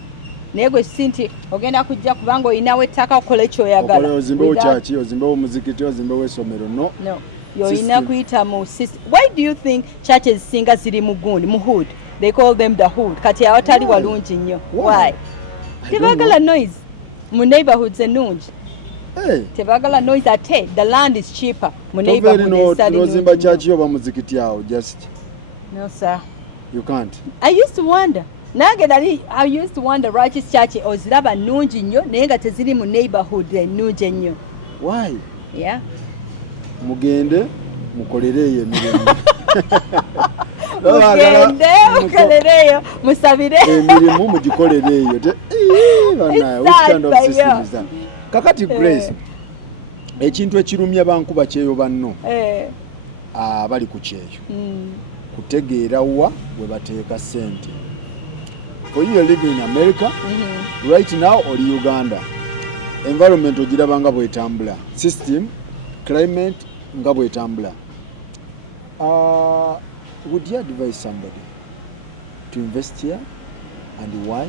naye gwe sinti ogenda kujja kubanga olinawo ettaka okola ekyoyagala ozimbewo kyaki ozimbewo muzikiti ozimbewo essomero no yolina kuyita mu system. Why do you think churches singa ziri mu gundi mu hood they call them the hood kati awatali walungi nnyo why tebagala noise mu neighborhoods ennungi tebagala noise ate the land is cheaper mu neighborhood nozimba kyaki oba muzikiti awo just no sir you can't. I used to wonder I used to wonder righteous church oziraba nnungi nnyo naye nga teziri mu neighborhood ennungi ennyo. Why? Yeah. Mugende mukolereyo emirimu. Mugende mukolereyo musabire. Emirimu mugikolereyo. Banaye which kind of system is that? Kakati Grace ekintu ekirumya bankuba kyeyo banno bali ku kyeyo kutegeera wa we bateeka ssente. For you living in America right now or Uganda, environment ogiraba nga bwetambula, system climate nga bwetambula. Would you advise somebody to invest here and why?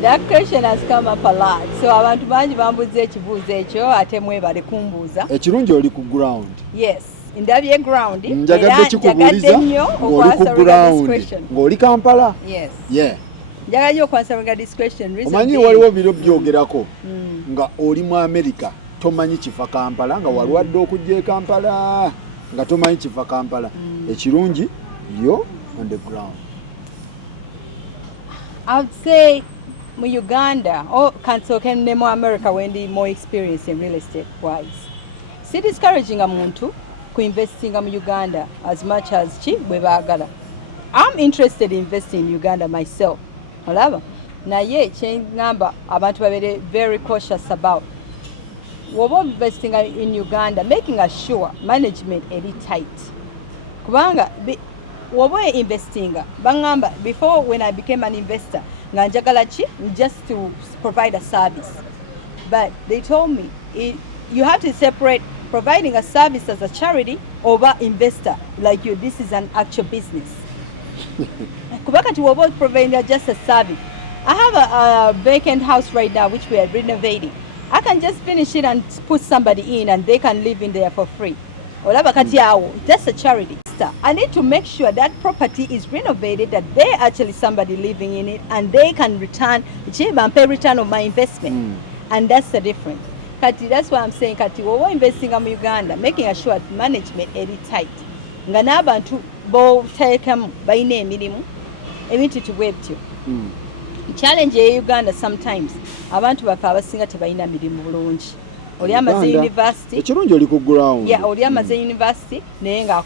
That question has come up a lot. So abantu bangi bambuze ekibuuzo ekyo ate mwebale kumbuuza. Ekirungi oli ku ground. Yes. Ndabye ground. Njagadde kikubuuliza ng'oli ku ground. Ng'oli Kampala. Yes. Yeah. Njagala nnyo okwansabinga this question. Omanyi waliwo biro byogerako nga oli mu America tomanyi kifa Kampala nga walwadde okujja e Kampala nga tomanyi kifa Kampala. Ekirungi yo on the ground. I would say mu Uganda or can name America when the more experience in real estate wise. Si discouraging muntu ku investing mu Uganda as much as chi bwebagala. I'm interested in investing in Uganda myself. Olaba naye kyengamba abantu babere very cautious about woba investing in Uganda, making sure management eri tight kubanga woba investing bangamba before when I became an investor nga njagala chi just to provide a service, but they told me you have to separate providing a service as a charity over investor like you. This is an actual business. Kubaka to woba providing just a service. I have a vacant house right now which we are renovating. I can just finish it and put somebody in and they can live in there for free. That's a charity. I need to make sure that property is renovated, that they actually somebody living in it and they can pay return on my investment. And that's the difference. Kati, that's why I'm saying kati we're investing in Uganda, making sure management is tight. Nga n'abantu bo teekamu balina emirimu ebintu tubwebityo. Challenge ya Uganda sometimes abantu bafe abasinga tebalina mirimu bulungi. Oli amaze university. Ekirungi oli ku ground. Yeah, oli amaze university naye nga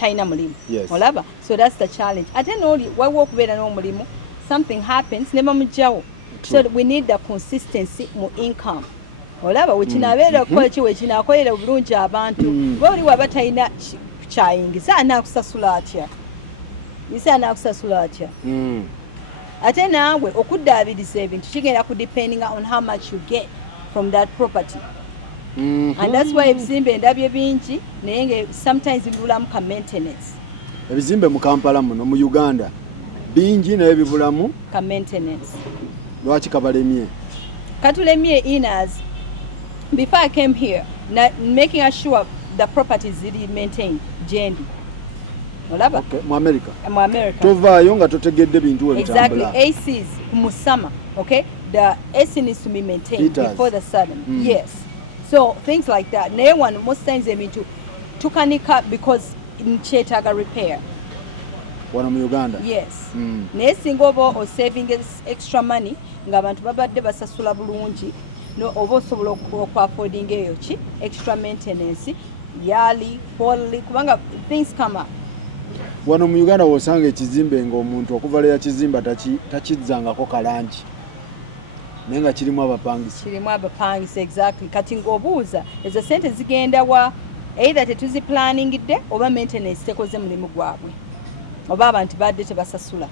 talina mulimu. Yes. Olaba? So that's the challenge. Ate n'oli waliwo okubeera n'omulimu, something happens ne bamugyawo. So we need the consistency mu income. Olaba wekinabeera okukola ki wekinakolera bulungi abantu. Bwoli waba talina kyayingiza anaakusasula atya. Yisa anaakusasula atya. Ate naawe okuddaabiriza ebintu kigenda ku depending on how much you get from that property. And that's why ebizimbe ndabye bingi naye nga sometimes bibulamu ka maintenance. Ebizimbe mu Kampala muno mu Uganda bingi naye bibulamu ka maintenance. Lwaki kabalemye? Katulemye inas before I came here, making sure the properties is maintained jendi. Olaba? Okay, mu America. Mu America. Tovaayo nga totegedde bintu ebitambula. Exactly. ACs mu summer, okay? The AC needs to be maintained before the sudden. Yes. So things like that. Naye one most times ebintu tukanika because nkyetaaga repair. Wano mu Uganda? Yes. Naye singa oba o saving extra money ng'abantu babadde basasula bulungi no oba osobola okwaffordinga eyo ki extra maintenance yearly, quarterly kubanga things come up. Wano mu Uganda wosanga ekizimbe ng'omuntu okuva leya kizimba takizzangako kalangi naye nga kirimu abapangisi. Kirimu abapangisi, exactly. Kati ng'obuuza ezo sente zigenda wa either tetuziplaningidde oba maintenance tekoze mulimu gwabwe oba abantu badde tebasasula.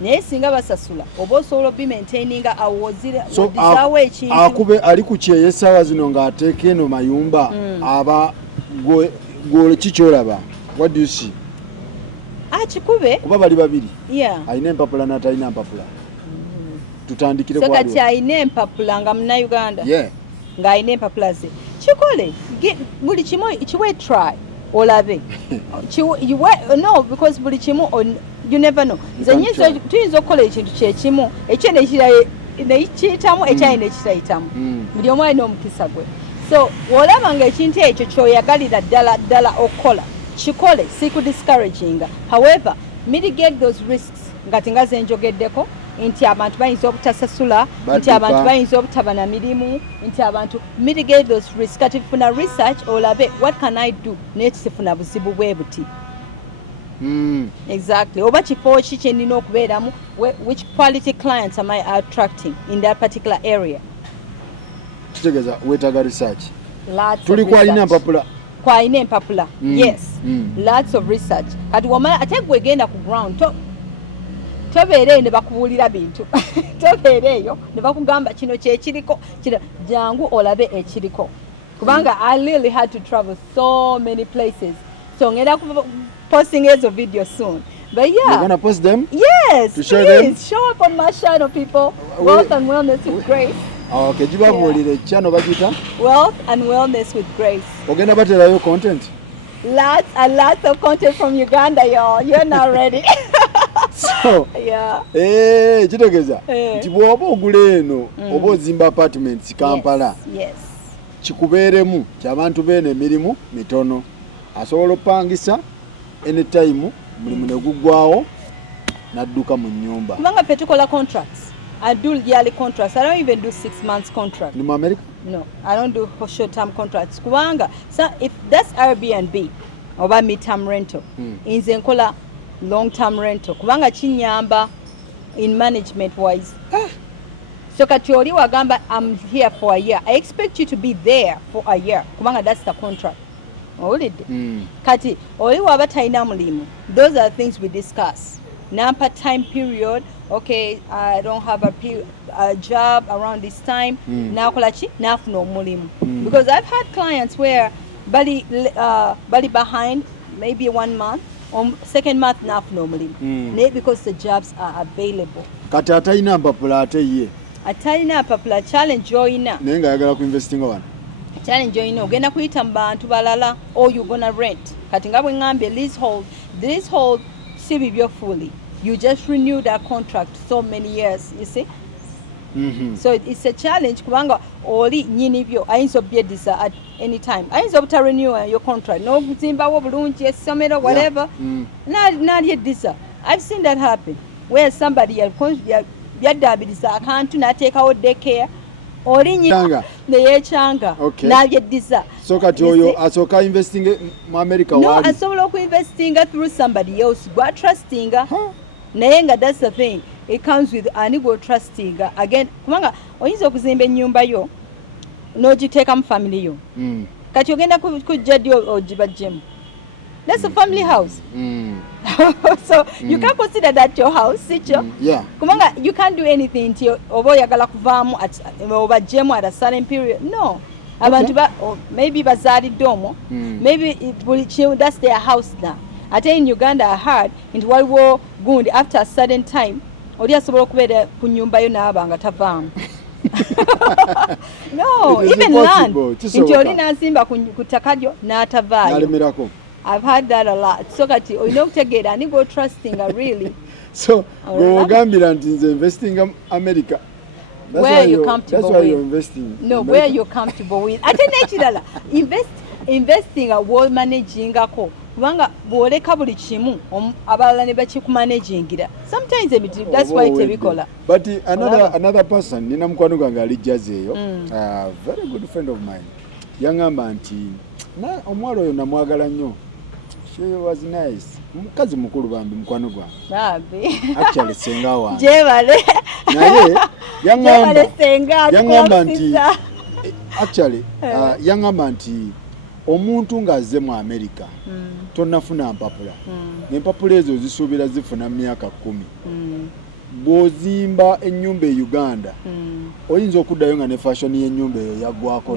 Naye singa basasula oba osobola obimaintaininga awozizaawo ekintu akube ali ku kyeye essaawa zino ng'ateeka eno mayumba aba gwe kikyolaba. What do you see? Kikube kuba bali babiri. Yeah. Alina empapula n'atalina mpapula. Tutandikire kwa kati alina empapula nga Munnayuganda. Yeah. Nga alina empapula ze. Kikole buli kimu kiwe try olabe. No, because buli kimu you never know. Zenyizo tuyinza okukola ekintu kyekimu ekyo nekiyitamu ekyali nekitayitamu. Buli omu alina omukisa gwe. So wolaba nga ekintu ekyo kyoyagalira ddala okukola kikole siku discouraging. However, mitigate those risks ngati nga zenjogeddeko nti abantu bayinza obutasasula, nti abantu bayinza obutaba na mirimu, nti abantu mitigate those risks. Kati funa research olabe what can I do nekisifuna buzibu bwe buti. Exactly. Oba kifo ki kye nina okubeeramu, which quality clients am I attracting in that particular area. Tutegeeza weetaaga research. Tuli kwalina mpapula. Kwalina empapula. Yes. Lots of research. Kati wamala ate gwe genda ku ground tobeereyo ne bakubuulira bintu. Tobeereyo ne bakugamba kino kyekiriko jangu olabe ekiriko. Kubanga I really had to travel so many places. So ngenda posting ezo video soon. But yeah, you're gonna post them. Yes, to show please them. show up on my channel, people. Wealth and Wellness with Grace. Okay, jibabuulire channel bagita Wealth and Wellness with Grace. Ogenda baterayo content. Lots and lots of content from Uganda, y'all. You're not ready. So, yeah. Kitegeza. Nti bw'oba ogula eno oba ozimba apartments Kampala. Yes. Kikubeeremu ky'abantu beene emirimu mitono. Asobola opangisa anytime mulimu ne guggwawo n'adduka mu nnyumba. Kubanga ffe tukola contracts. I do yearly contracts. I don't even do 6 months contract. Ni mu America? No, I don't do short-term contracts. Kubanga, so if that's Airbnb oba mid-term rental, inze nkola long-term rental. Kubanga kinyamba in management-wise. So kati oli wagamba I'm here for a year. I expect you to be there for a year. Kubanga that's the contract. Kati oli waba talina mulimu. Those are the things we discuss. Nampa time period. Okay, I don't have a job around this time. Nakola ki nafuna omulimu. Because I've had clients where bali behind maybe 1 month, second month nafuna omulimu. Because the jobs are available. Kati atalina mpapula ate ye. Atalina mpapula challenge yoyina. Naye nga ayagala kuinvestinga wano. Challenge yoyina ogenda kuyita mu bantu balala or you gonna rent. Kati nga bwe ngambye leasehold si bibyo fully. You just renew that contract so many years, you see. So it's a challenge kubanga oli nyini byo ayinza obyedisa at any time. Ayinza obuta renew your contract. No kuzimbawo bulungi essomero whatever. Not yedisa. I've seen that happen where somebody yaddabiriza akantu n'ateekawo daycare oli nyini neyechanga n'abyedisa. So kati oyo asooka investing mu America wali. No, asobola okuinvestinga through somebody else. Gwa trustinga. Naye nga that's the thing. It comes with ani go trusting again. Kubanga oyinza okuzimba ennyumba yo n'ogiteeka mu family yo. Kati ogenda kujja ddi ogibajjemu. That's a family house. So you can't consider that your house, sicho? Yeah. Kubanga you can't do anything until oba oyagala kuvaamu obajjemu at a certain period. No. Abantu maybe bazaalidde omwo. Maybe that's their house now. Ate in Uganda I heard nti waliwo gundi after a certain time oli asobola okubeera ku nnyumba yo n'abanga tavaamu. No, even land. Nti oli n'azimba ku ttaka lyo n'atavaayo. I've heard that a lot. So kati olina okutegeera ani go trusting really. So gw'ogambira nti nze investing America. Where you're comfortable that's why you're investing. No, where you're comfortable with. Ate n'ekirala investing wo managingako. Kubanga bwoleka buli kimu abalala ne bakikumanagingirira. Sometimes that's why tebikola. But another person nina mukwano gwange ali jazz eyo, very good friend of mine. Yangamba nti na omwalo oyo namwagala nnyo. She was nice. Mukazi mukulu bambi mukwano gwange. Actually senga wange. Jebale. Naye yangamba nti actually yangamba nti omuntu ng'azze mu America tonnafuna mpapula. Empapula ezo zisuubira zifuna myaka 10. Bw'ozimba ennyumba e Uganda oyinza okuddayo nga ne fashion y'ennyumba eyo yaggwako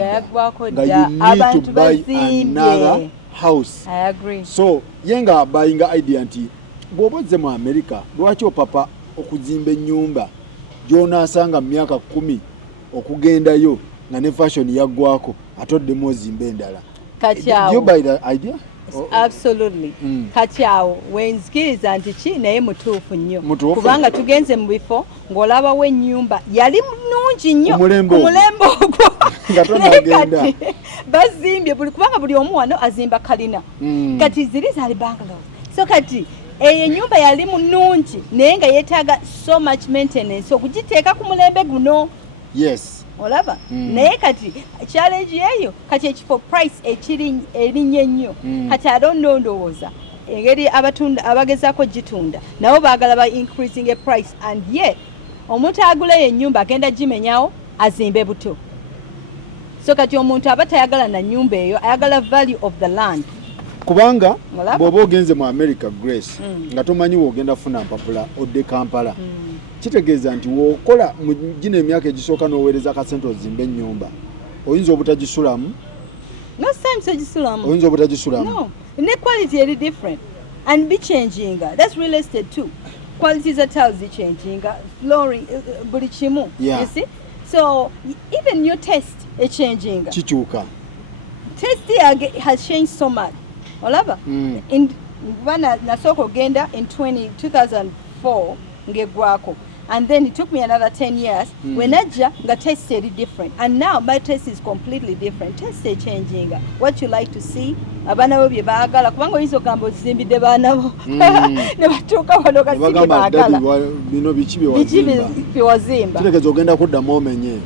nga you need to buy another house. I agree. So yenga buying idea nti bw'oba ozze mu America lwaki opapa okuzimba ennyumba gy'onaasanga myaka 10 okugendayo nga ne fashion yaggwako atoddemu ozimba endala. Kachawo. You buy the idea? Absolutely. Kachawo wenzikiriza nti ki naye mutuufu nnyo. Kubanga tugenze mu bifo ng'olabawo ennyumba yali nnungi nnyo ku mulembe ogwo. Nga tonagenda. Bazimbye kubanga buli omu wano azimba kalina. Kati ziri zaali bungalows. So kati eyo ennyumba yali nnungi naye nga yeetaaga so much maintenance okugiteeka ku mulembe guno. Yes. Olaba naye kati challenge yeyo kati ekifo price erinnya nnyo kati ndowooza engeri abatunda abagezaako gitunda nabo baagala ba increasing a price and yet omuntu aguleyo ennyumba agenda gimenyawo azimbe buto. So kati omuntu aba tayagala na nnyumba eyo ayagala value of the land. Kubanga bw'oba ogenze mu America Grace nga tomanyi woogenda funa mpapula odde Kampala. Kitegeeza nti w'okola mu gino emyaka egisooka n'oweereza akasente ozimba ennyumba oyinza obutagisulamu. No, sometimes ogisulamu. Oyinza obutagisulamu. No, ne quality eri different. and be changing. That's real estate too. Qualities of tiles changing, flooring, buli chimu. Yeah. You see? So even your taste is changing. Chichuka. Taste has changed so much. Olaba. In Nasoko Genda in 2004 ngegwako. And then it took me another 10 years. When Naja, the taste is different. And now my taste is completely different. Taste is changing. What you like to see. Abana bobi baagala kubanga izo gambo zimbide bana bo. Ne batuka wanoka sibi baagala. Bino bichibi wazimba. Tulekezo ogenda kudda momenye.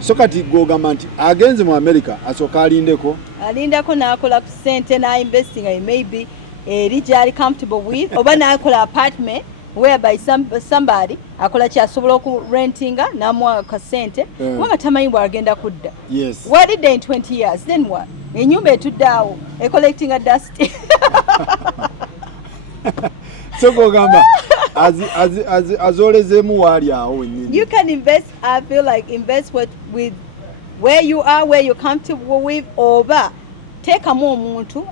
So kati gogamba nti agenze mu America asoka alindeko. Alindako nakola ku sente na investing maybe eri comfortable with oba nakola apartment whereby somebody akola kyasobola ku rentinga namwa ka sente wanga tamanyi bwagenda kudda. Yes. What did they in 20 years? Then what? Enyumba etuddawo collecting a dust. So gogamba azolezemu wali awo nyinyi. You can invest, I feel like invest with where you are, where you're comfortable with, oba take omuntu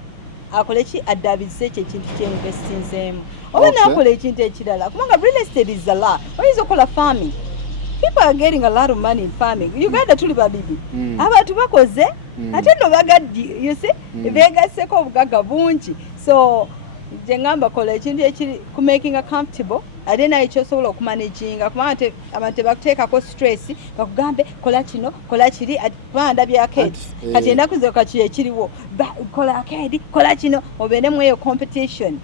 akole ki adabize ekintu kye investing oba nakola ekintu ekirala kubanga real estate is a lot. Oyinza okola farming. People are getting a lot of money in farming. Uganda tuli babibi. Abantu bakoze ate no bagaddi, you see? Begaseko obugaga bungi. So jengamba kola ekintu ekiri ku making a comfortable ate naye kyosobola okumanaginga kubanga abantu bakuteekako stress bakugambe kola kino kola kiri banda byakedi kati ennaku zoka ki ekiriwo kola akedi kola kino obeeremu eyo competition.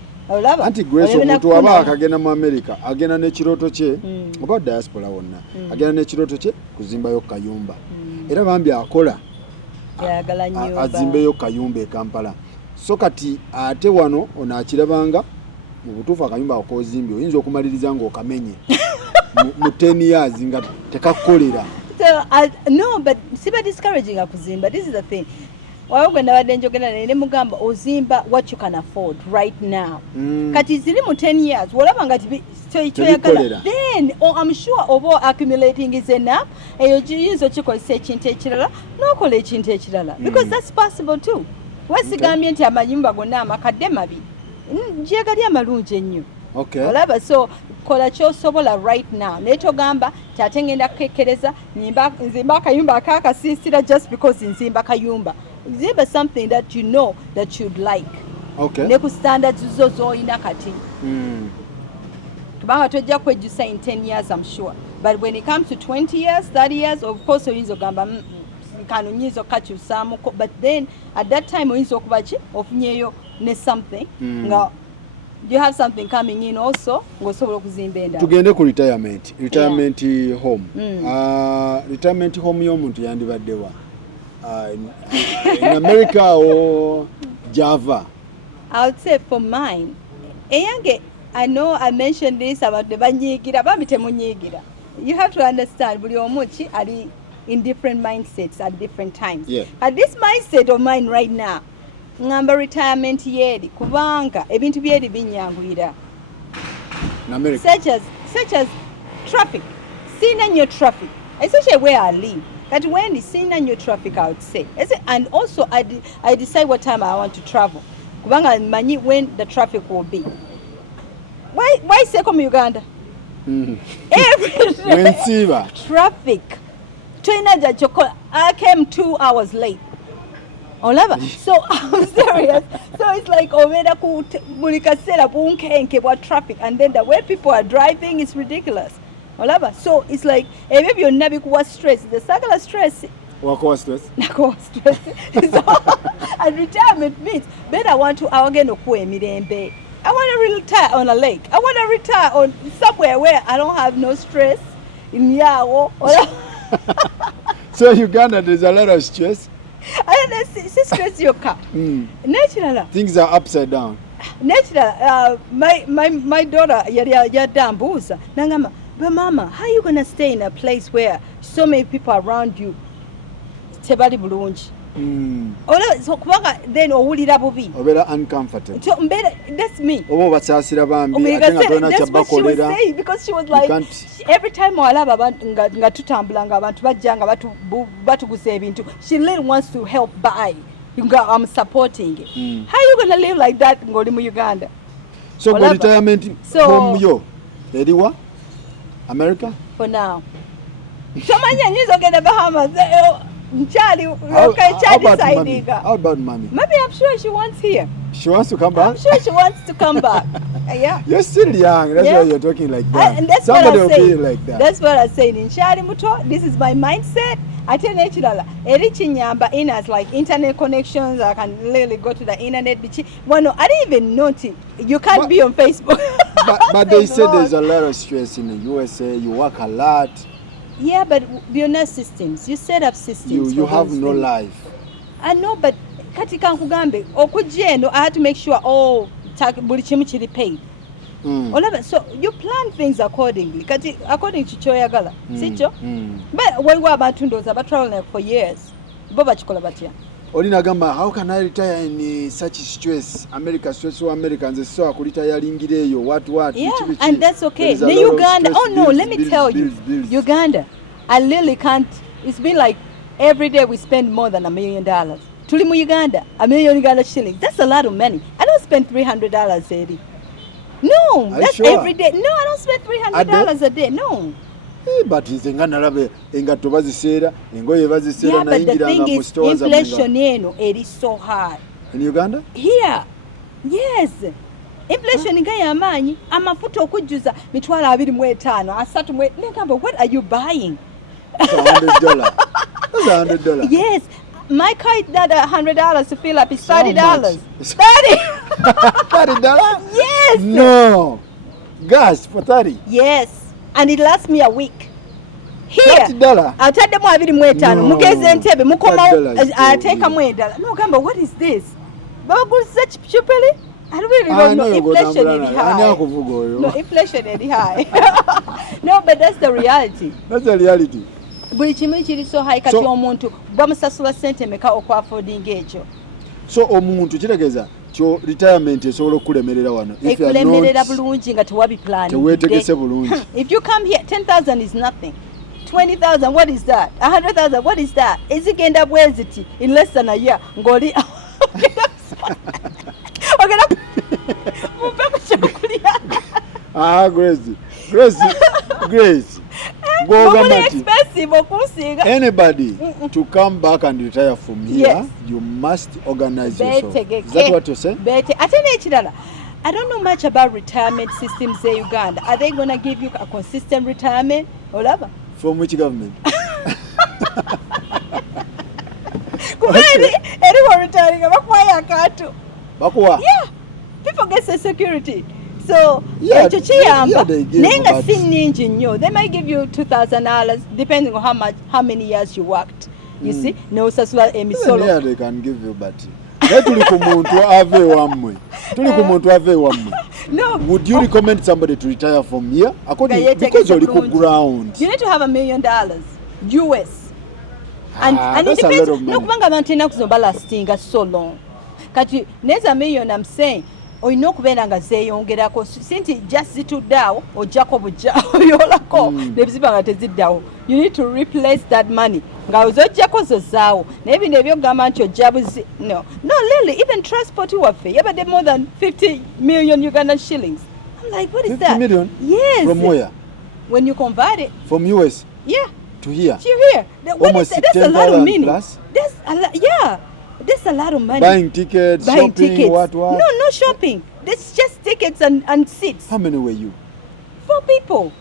Anti Grace omuntu aba akagenda mu America agenda n'ekirooto kye oba diaspora wonna agenda n'ekirooto kye kuzimbayo kayumba era bambi akola azimbeyo kayumba e Kampala. So kati ate wano ono akirabanga mu butuufu akayumba akozimbi oyinza okumaliriza ng'okamenye mu 10 years nga tekakukolera. So no, but siba discouraging akuzimba. This is the thing. Wawugenda badde njogera ne mugamba ozimba what you can afford right now. Kati ziri mu 10 years walaba nga toyagala then I'm sure oba accumulating is enough eyo yinza kikozesa ekintu ekirala n'okola ekintu ekirala because that's possible too. Wasigambye nti amayumba gonna amakadde mabi njegali amalungi ennyo. Olaba so kola kyosobola right now naye togamba tate ngenda kukekereza nzimba akayumba akakasiisira just because nzimba kayumba. Zimba something that you know that you'd like. Ne ku standards zo zoyina kati. Kubanga tojja kwejjusa in 10 years I'm sure. But when it comes to 20 years, 30 years, of course oyinza ogamba kano nyizo kakyusamu, but then at that time oyinza okuba ki ofunyeyo ne something nga you have something coming in also ngosobola okuzimba endala. Tugende ku retirement home. Retirement home y'omuntu yandibaddewa in America or Java? I would say for mine I know I mentioned this about the banyigira bamite munyigira. You have to understand buli omuchi ali in different mindsets at different times. At this mindset of mine right now ngamba retirement yeri kubanga ebintu byeri binyangulira such as traffic. Sina nnyo traffic especially where I live. But when it's sina nnyo traffic I would say. And also I decide what time I want to travel. Kubanga manyi when the traffic will be. Why say come Uganda? Every day traffic. I came 2 hours late. So I'm serious. So it's like traffic, and then the way people are driving is ridiculous. So it's like maybe you're never stress. The circle of stress. What stress? Stress. And retirement means better want to again mirembe. I want to retire on a lake. I want to retire on somewhere where I don't have no stress. In Yao. So Uganda, there's a lot of stress. I don't see stress your car. Natural. Things are upside down. Natural. My daughter yadambuza. Nangama, but mama, how are you gonna stay in a place where so many people around you? Tebali bulungi. So then owulira bubi. Obera uncomfortable. So that's me. Obo basasira bambi atenga tona kyabakolera. Because she was like every time walaba abantu nga tutambula nga abantu bajja nga batuguza ebintu. She really wants to help buy. I'm supporting it. How are you going to live like that ngoli mu Uganda? So the retirement home yo eriwa America for now. Somanya nyizo get the Bahamas. Charlie, okay, Charlie. How about mommy? Maybe I'm sure she wants here. She wants to come back? I'm sure she wants to come back. Yeah. You're still young. That's why you're talking like that. And that's Somebody what I'm saying. Like that. That's what I'm saying. In Shari Muto, this is my mindset. I tell you, Erichinyamba in as like internet connections. I can literally go to the internet. Well, no, I didn't even notice. You can't be on Facebook. but they say there's a lot of stress in the USA. You work a lot. Yeah, but you're not systems. You set up systems. You have no life. I know, but katika nkugambe okujendo I had to make sure buli kimu kiri paid. So you plan things accordingly. Kati according to choyagala. Sicho? But when we about ndoza ba traveling for years. Bo bakikola batya. Olina gamba, how can I retire in such stress? America stress, so Americans so retiringireyo what yeah, and that's okay. The Uganda, let me tell you, Uganda, I literally can't. It's been like every day we spend more than $1 million. Tulimu Uganda, $1 million Uganda shillings. That's a lot of money. I don't spend $300 a day. No, that's sure? Every day. No, I don't spend $300 a day. No. But the thing is, inflation it is so hard. In Uganda? Here. Yes. Inflation ingaya amanyi amafuta okujuza mitwalo 25 asatu nekamba what are you buying? That's $100. That's $100. Yes. My car is not $100 to fill up. It's $30. $30. $30? Yes. No. Gas for 30? Yes. And it lasts me a week. Here, $30. I'll tell them mugeze ntebe mukoma ateka $1. No, gamba, what is this? Bagu such stupidly? I really don't know. Inflation is high. No, inflation is high. No, but that's the reality. That's the reality. Buli kimu kiri so high kati omuntu bamusasula sente meka okwaffording ekyo. So omuntu kitegeza kyo retirement esobola okulemerera wano if you are not bulungi nga tewabi plan tewetegese bulungi. If you come here 10,000 is nothing. 20,000 what is that? 100,000 what is that? Izigenda bweziti in less than a year ngoli Grace. Expensive. Anybody to come back and retire from here, yes. You must organize yourself. Is that what you say? I don't know much about retirement systems in Uganda. Are they going to give you a consistent retirement? From which government? Anyone retiring? Yeah. People get Social Security. So, they might give you $2,000 depending on how many years you worked. You see? No, yeah, they can give you, but no. Would you recommend somebody to retire from here? Because you're ground. You need to have $1 million US. And it depends. No, kubanga so long. Kati neza million I'm saying. Oyina okubeera nga zeeyongerako sinti just zituddeawo ojjako bujja oyolako nebiziba nga teziddawo. You need to replace that money nga ozojjako zozzaawo naye bino ebyogamba nti ojja buzi no literally even transport waffe yabadde more than 50 million Ugandan shillings. I'm like, what is 50 that? Million? Yes. From where? When you convert it. From US? Yeah. To here? To here. What is that? That's a lot of money. Plus? That's a lot. Yeah. That's a lot of money. Buying tickets, shopping, what? No shopping. That's just tickets and seats. How many were you? 4 people.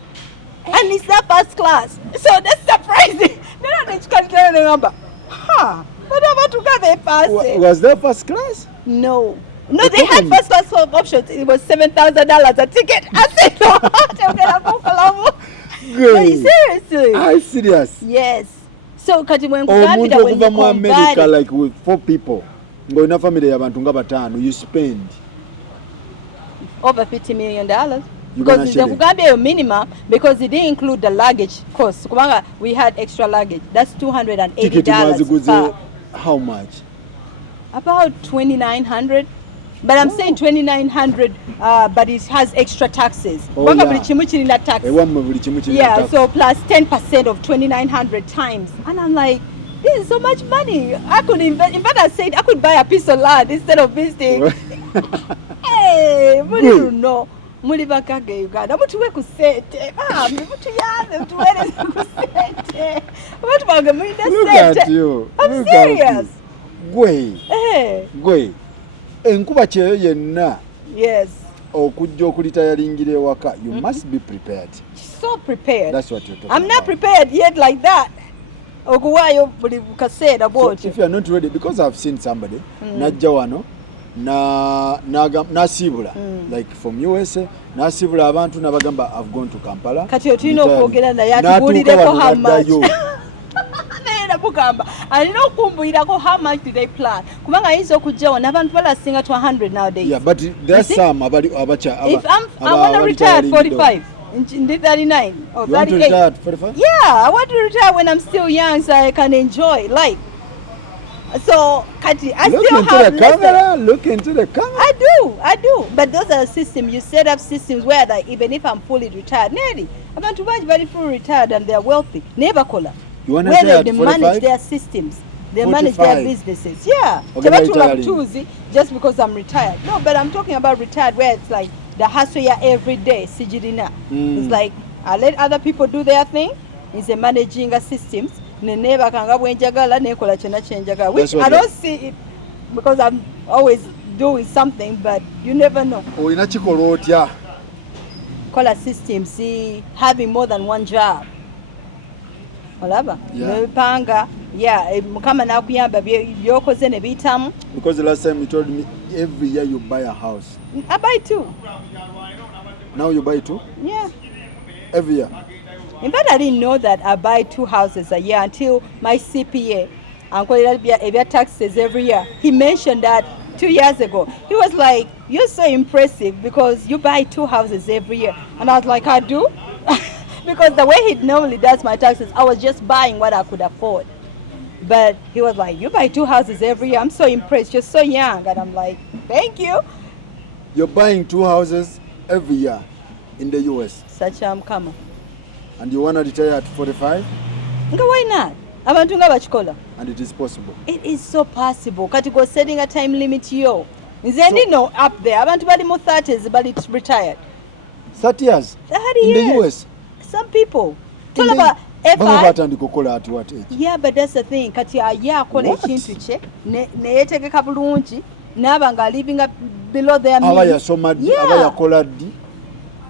And it's not first class. So that's surprising. Was there first class? No, they had first class options. It was $7,000 a ticket. I said, no. Seriously. Are you serious? Yes. So kati when you go America like with 4 people, go in a family abantu nga batano, you spend over $50 million. Because the Uganda minimum, because it didn't include the luggage cost. We had extra luggage. That's $280. How much? About $2,900. But I'm saying $2,900, but it has extra taxes. Yeah, so plus 10% of $2,900 times. And I'm like, this is so much money. I could invest. In fact, I said I could buy a piece of land instead of visiting. Hey, muri luno muli bakage Uganda mutuwe ku sente mutuyambe mutuwereze ku sente abantu bange mulina sente. I'm serious. Gwe enkuba kyeyo yenna yes okujja okulitayalingira ewaka you must be prepared. So prepared. That's what you're talking I'm not about. prepared yet like that. Okuwayo buli kaseera about so if you are not ready, because I've seen somebody najja wano nasibula like from USA nasibula abantu nabagamba I've gone to Kampala kati otulina okwogera naye atubulireko how much naye kugamba alina okumbulirako how much do they plan kubanga ayinza okujjawo n'abantu balasinga to 100 nowadays. Yeah, but there are some abali abacha if I want to retire at 45 in 39 or 38. You want to retire at 45? Yeah, I want to retire when I'm still young so I can enjoy life. So, Kati, I look still into have the camera. Look into the camera. I do. But those are systems. You set up systems where that even if I'm fully retired, nearly, I'm not too much very fully retired and they're wealthy. Never color. You want to retire they at 45? manage their systems. They 45. Manage their businesses. Yeah. Okay, just because I'm retired. No, but I'm talking about retired where it's like the hustle here every day. Sijidina. It's like I let other people do their thing. It's a managing a systems. Which I don't see it because I'm always doing something, but you never know. Color systems, see, having more than one job. Yeah, because the last time you told me every year you buy a house. I buy 2. Now you buy 2? Yeah. Every year. In fact, I didn't know that I buy 2 houses a year until my CPA, Uncle taxes every year. He mentioned that 2 years ago. He was like, "You're so impressive because you buy 2 houses every year." And I was like, "I do?" Because the way he normally does my taxes, I was just buying what I could afford. But he was like, "You buy 2 houses every year. I'm so impressed. You're so young." And I'm like, "Thank you." You're buying 2 houses every year in the US. Such coming. And you want to retire at 45? Why not? Abantu nga bakikola. And it is possible. It is so possible. Kati go setting a time limit yo. Nze ndino up there. Abantu bali mu 30s bali retired. 30 years? 30 in years. The US? Some people. Tell about at what age? Yeah, but that's the thing. Kati akola ekintu kye ne yetegeka bulungi naba nga living up below their means. Yeah.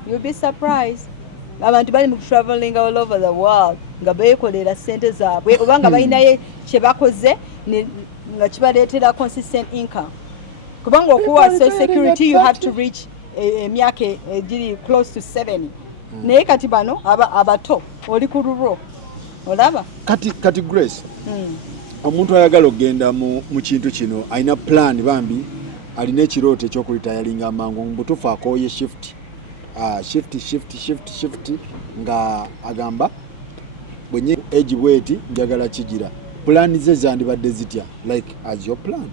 You'll be surprised. Abantu bali mu traveling all over the world nga beekolera sente zaabwe oba nga balinayo kye bakoze nga kibaleetera consistent income kubanga okuwa social security you have to reach emyaka egiri close to 70 naye kati bano abato oli ku lulwo olaba kati Grace omuntu ayagala okgenda mu kintu kino alina plan bambi alina ekirooto ekyokulitayalinga amangu mbutuufu akooye shift nga agamba bwenye age bweti njagala kigira plan ze zandibadde zitya like as your plan.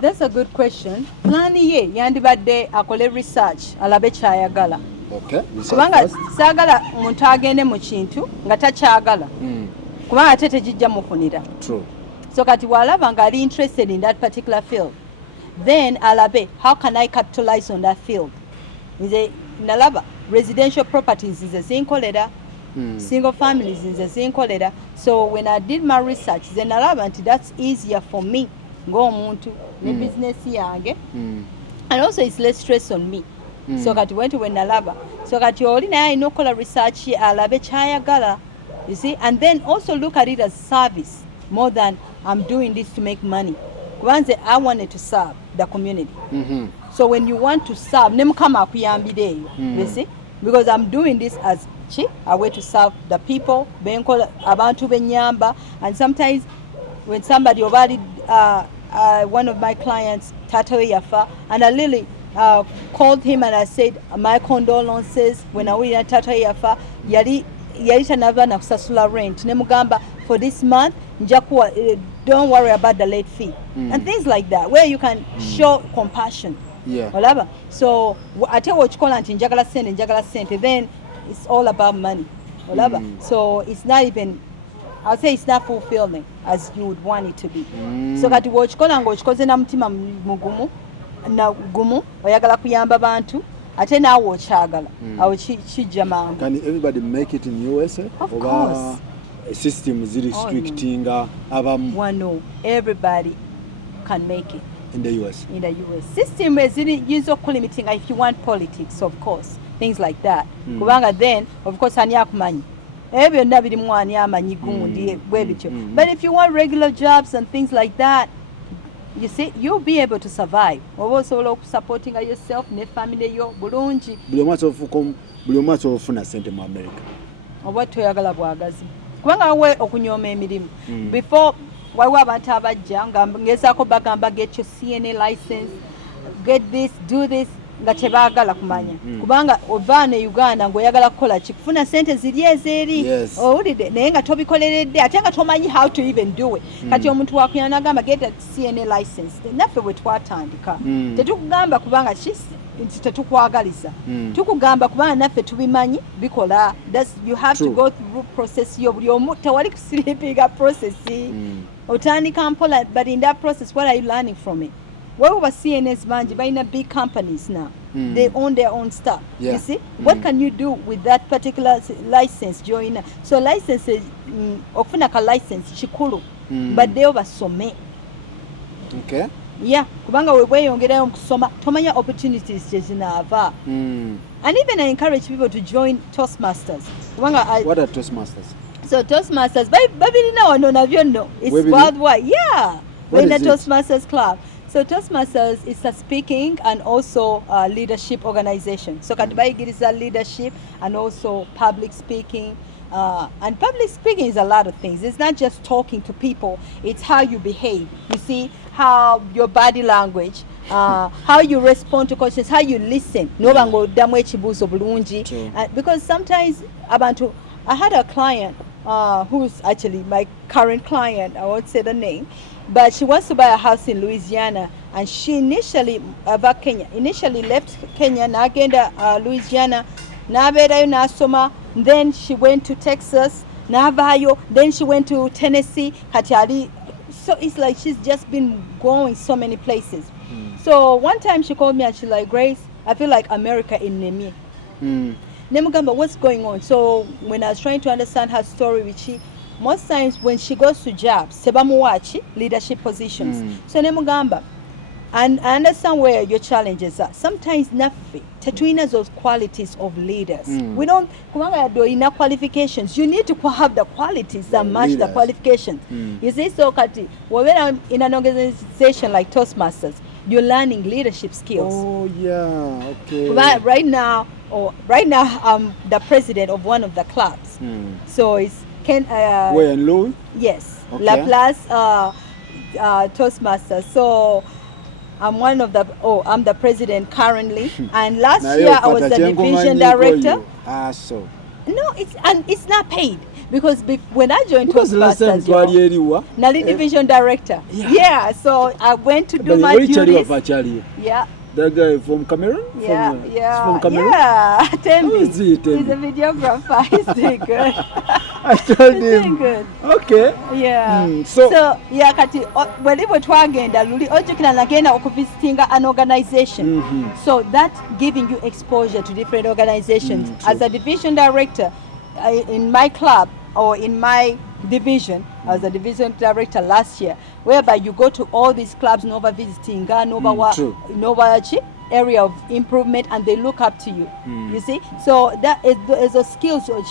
That's a good question. Plan ye yandibadde akole research alabe kyayagala. Okay, kubanga saagala omuntu agende mu kintu nga takyagala kubanga ate tekijja mufunira. True. So kati walaba nga ali interested in that particular field, then alabe how can I capitalize on that field. Nalaba residential properties is a zinkolera, single families is a zinkolera. So when I did my research, then nalaba nti that's easier for me go omuntu ne business yange and also it's less stress on me. So kati when nalaba so kati oli naye alina okukola research alabe kyayagala, you see, and then also look at it as service more than I'm doing this to make money. Once I wanted to serve the community. So when you want to serve, nemukama akuyambire you see, because I'm doing this as a way to serve the people, benkola abantu benyamba, and sometimes when somebody already one of my clients tato yafa, and I literally called him and I said my condolences when I went tato yafa yali tanava na kusasula rent nemugamba for this month njakuwa don't worry about the late fee and things like that where you can show compassion. Yeah. Olaba. So ate wochikola nti njagala sente then it's all about money. Olaba. So it's not even, I'll say it's not fulfilling as you would want it to be. So kati wochikola ngochikoze na mutima mugumu na gumu oyagala kuyamba bantu ate naawe okyagala awo kijja mangu. Can everybody make it in USA? Of course. System is restricting abamu. Wano everybody can make it in the US. In the US system is use of limiting if you want politics, of course, things like that. Kubanga then of course ani akumanyi ebyo byonna birimu ani amanyi gundi bwe bityo. But if you want regular jobs and things like that, you see, you'll be able to survive. Also supporting yourself ne family yo bulungi. Buli omwatso ofuna sente mu America. Oba toyagala bwagazi. Kubanga we okunyoma emirimu. Before waliwo abantu abajja ngezaako bagamba get your CNA license, get this, do this, nga tebaagala kumanya. Kubanga ova ne Uganda ng'oyagala kukola ki kufuna sente ziri ezeeri. Owulidde naye nga tobikoleredde ate nga tomanyi how to even do it. Kati omuntu wakuyana n'agamba get a CNA license. Naffe bwe twatandika. Tetukugamba kubanga nti tetukwagaliza. Tukugamba kubanga naffe tubimanyi bikola. You have to go through process yo buli omu tewali kusiripiga process. Otandika mpola, but in that process what are you learning from it? Where were CNS banji buying big companies now? They own their own stuff. You see? What can you do with that particular license joiner? So licenses ofuna ka license chikulu. But they oversome. Okay. Yeah, kubanga weyongerayo kusoma tomanya opportunities jezinava. And even I encourage people to join Toastmasters. Kubanga what are Toastmasters? So Toastmasters babiri na wano nabyo no. It's worldwide. Yeah. We're in a Toastmasters club. So Toastmasters is a speaking and also a leadership organization. So Katibaigiriza leadership and also public speaking. And public speaking is a lot of things. It's not just talking to people. It's how you behave. You see how your body language, how you respond to questions, how you listen. Because sometimes I had a client who's actually my current client. I won't say the name. But she wants to buy a house in Louisiana, and she initially left Kenya, nagenda Louisiana, nabeerayo nasoma, then she went to Texas, navayo, then she went to Tennessee, kati so it's like she's just been going so many places. So one time she called me and she's like, Grace, I feel like America in Nemi. Nemugamba, what's going on? So when I was trying to understand her story, which most times when she goes to jobs, sebamuwachi leadership positions. So nemugamba, and I understand where your challenges are. Sometimes nafi tetuina those qualities of leaders. We don't do enough qualifications. You need to have the qualities that match the qualifications. You see, so kati when in an organization like Toastmasters, you're learning leadership skills. Oh yeah, okay. But right now I'm the president of one of the clubs. So it's where in Louis? Yes, okay. La Place Toastmasters. So I'm I'm the president currently. And last year I was the division director. So. No, it's not paid. Because when I joined Toastmasters, Nali division director. Yeah, so I went to do my duties. Yeah. That guy from Cameroon? Yeah, from Cameroon? Yeah. Tembi. He's a videographer. He's doing good. I told him. Doing good. Okay. Yeah. So yeah, kati waliwo twagenda luli ojukira nagenda okuvisitinga an organization. So that giving you exposure to different organizations. As a division director in my club or in my division, I was a division director last year, whereby you go to all these clubs, Nova visiting, Nova area of improvement, and they look up to you. You see, so that is a skills. So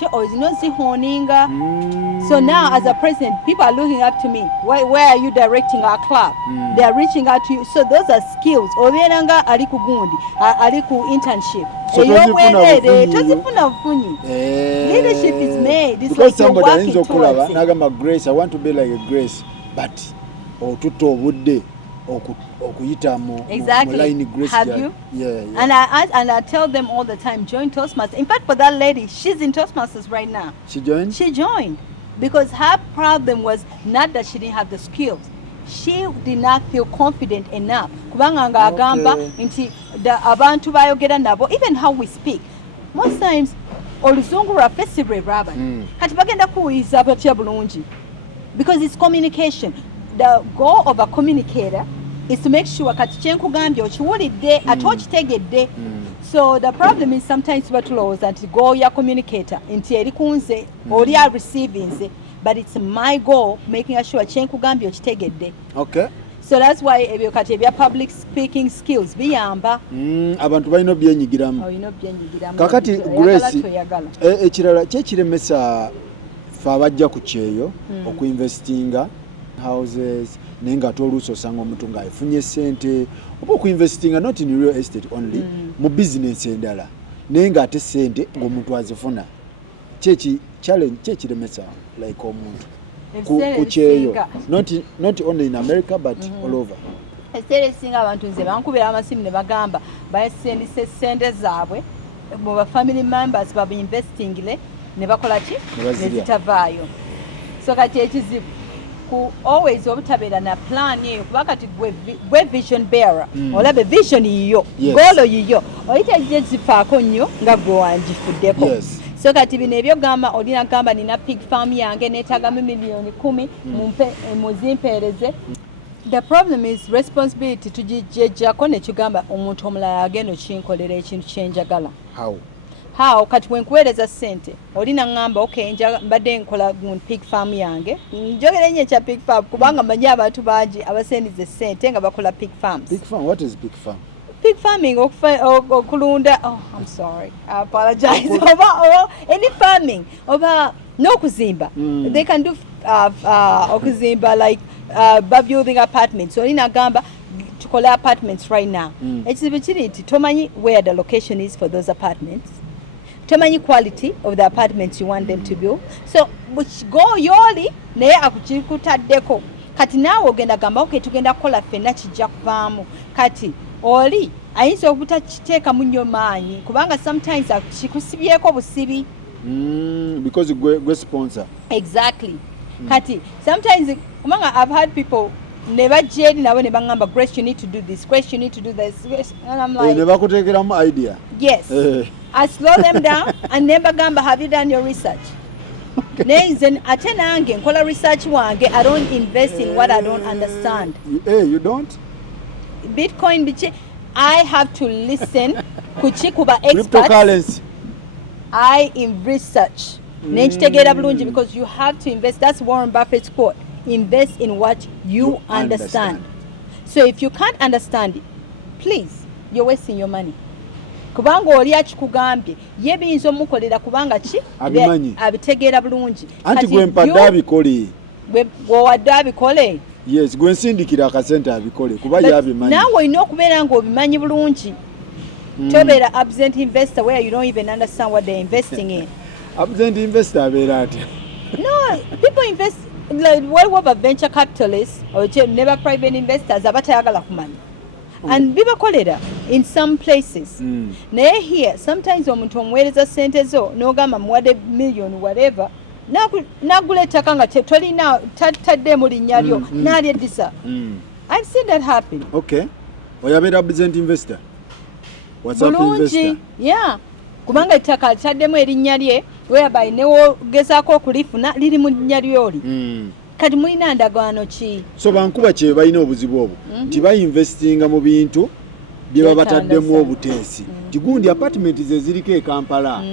now, as a president, people are looking up to me. Where are you directing our club? They are reaching out to you. So those are skills. Obienanga aliku gundi, aliku internship. Leadership is made. It's like you're working towards it. Grace, I want to be like a Grace, but exactly. Have you? Yeah. And I tell them all the time, join Toastmasters. In fact, for that lady, she's in Toastmasters right now. She joined? She joined because her problem was not that she didn't have the skills. She did not feel confident enough. Kubanga agamba nti abantu bayogera nabo, even how we speak. Most times oluzungu lwaffe si lwe lwaba. Kati bagenda kuwuyiza batya bulungi. Because it's communication. The goal of a communicator is to make sure kati kyenkugambye okiwulidde ate okitegedde. So the problem is sometimes batulowooza nti go ya communicator nti eri kunze oli a receiving nze, but it's my goal making sure kyenkugambye okitegedde. Okay. So that's why ebyo kati ebya public speaking skills biyamba. Abantu balina obyenyigiramu. Kakati Grace ekirala kyekiremesa fe abajja ku kyeyo okuinvestinga houses nenga toluuso osanga omuntu ng'afunye ssente oba okuinvestinga not in real estate only mu business endala nenga ate ssente ng'omuntu azifuna challenge kyekiremesa like omuntu ku kyeyo not only in America but all over. Ekiseera ekisinga abantu nze bankubira amasimu ne bagamba bayasendise ssente zaabwe mu ba family members bainvestingile ne bakola ki ne zitavaayo. So kati ekizibu ku always obutabeera na plan eyo kuba kati gwe vision bearer olabe vision yiyo goalo yiyo oyita gye zifaako nnyo nga gwe wangifuddeko. So kati bino ebyogamba olina gamba nina pig farm yange neetagamu miliyoni 10 muzimpeereze. The problem is responsibility tugijejjako ne kigamba omuntu omulala agenda okinkolera ekintu kyenjagala. How kati wenkuweereza ssente olina ngamba okay mbadde nkola pig farm yange njogera nnyo ekya pig farm kubanga manyi abantu bangi abasendize ssente nga bakola pig farms. Pig farm, what is pig farm? Pig farming okulunda I'm sorry I apologize over any farming over n'okuzimba they can do okuzimba like building apartments. So olina gamba tukola apartments right now. Ekizibu kiri nti tomanyi where the location is for those apartments. Tomanyi quality of the apartments you want them to build. So go yoli naye akukikutaddeko kati naawe ogenda gamba okay tugenda kukola ffenna kijja kuvaamu kati oli ayinza obutakiteeka mu nnyo maanyi kubanga sometimes kikusibyeko busibi because gwe sponsor. Exactly. Kati sometimes kubanga I've had people never jedi nabo ne bangamba Grace you need to do this, Grace you need to do this, and I'm like never kuteekeramu idea. Yes. I slow them down and never gamba have you done your research. Then ate nange nkola research wange I don't invest in what I don't understand. You don't? Bitcoin bichi I have to listen kuchi kuba experts. Cryptocurrency. I in research. Nenkitegera bulungi because you have to invest. That's Warren Buffett's quote. Invest in what you understand. So if you can't understand it, please, you're wasting your money. Kubanga oli akikugambye ye biyinza omukolera kubanga ki abitegeera bulungi. Anti gwe mpadde abikole. Gwewadde abikole. Yes, gwe nsindikira akasente abikole kuba yabimanyi. Naawe olina okubeera ng'obimanyi bulungi. Tobeera absent investor where you don't even understand what they're investing in. Absent investor abeera ati. No, people invest like whatever venture capitalists or never private investors abatayagala kumanya. And bibakolera in some places. Naye here sometimes omuntu omuweereza ssente zo n'ogamba muwadde million whatever nagula ettaka nga tetolina taddemu linnya lyo n'alyeddisa. I've seen that happen. Okay. Oyabeera absent investor? What's up investor? Yeah. Kubanga ettaka taddemu erinnya lye whereby newogezaako okulifuna liri mu linnya lyoli. Kati mulina ndagaano ki? So bankuba kye balina obuzibu obwo nti bayinvestinga mu bintu bye baba bataddemu obuteesi. Tigundi apartment ze ziriko e Kampala.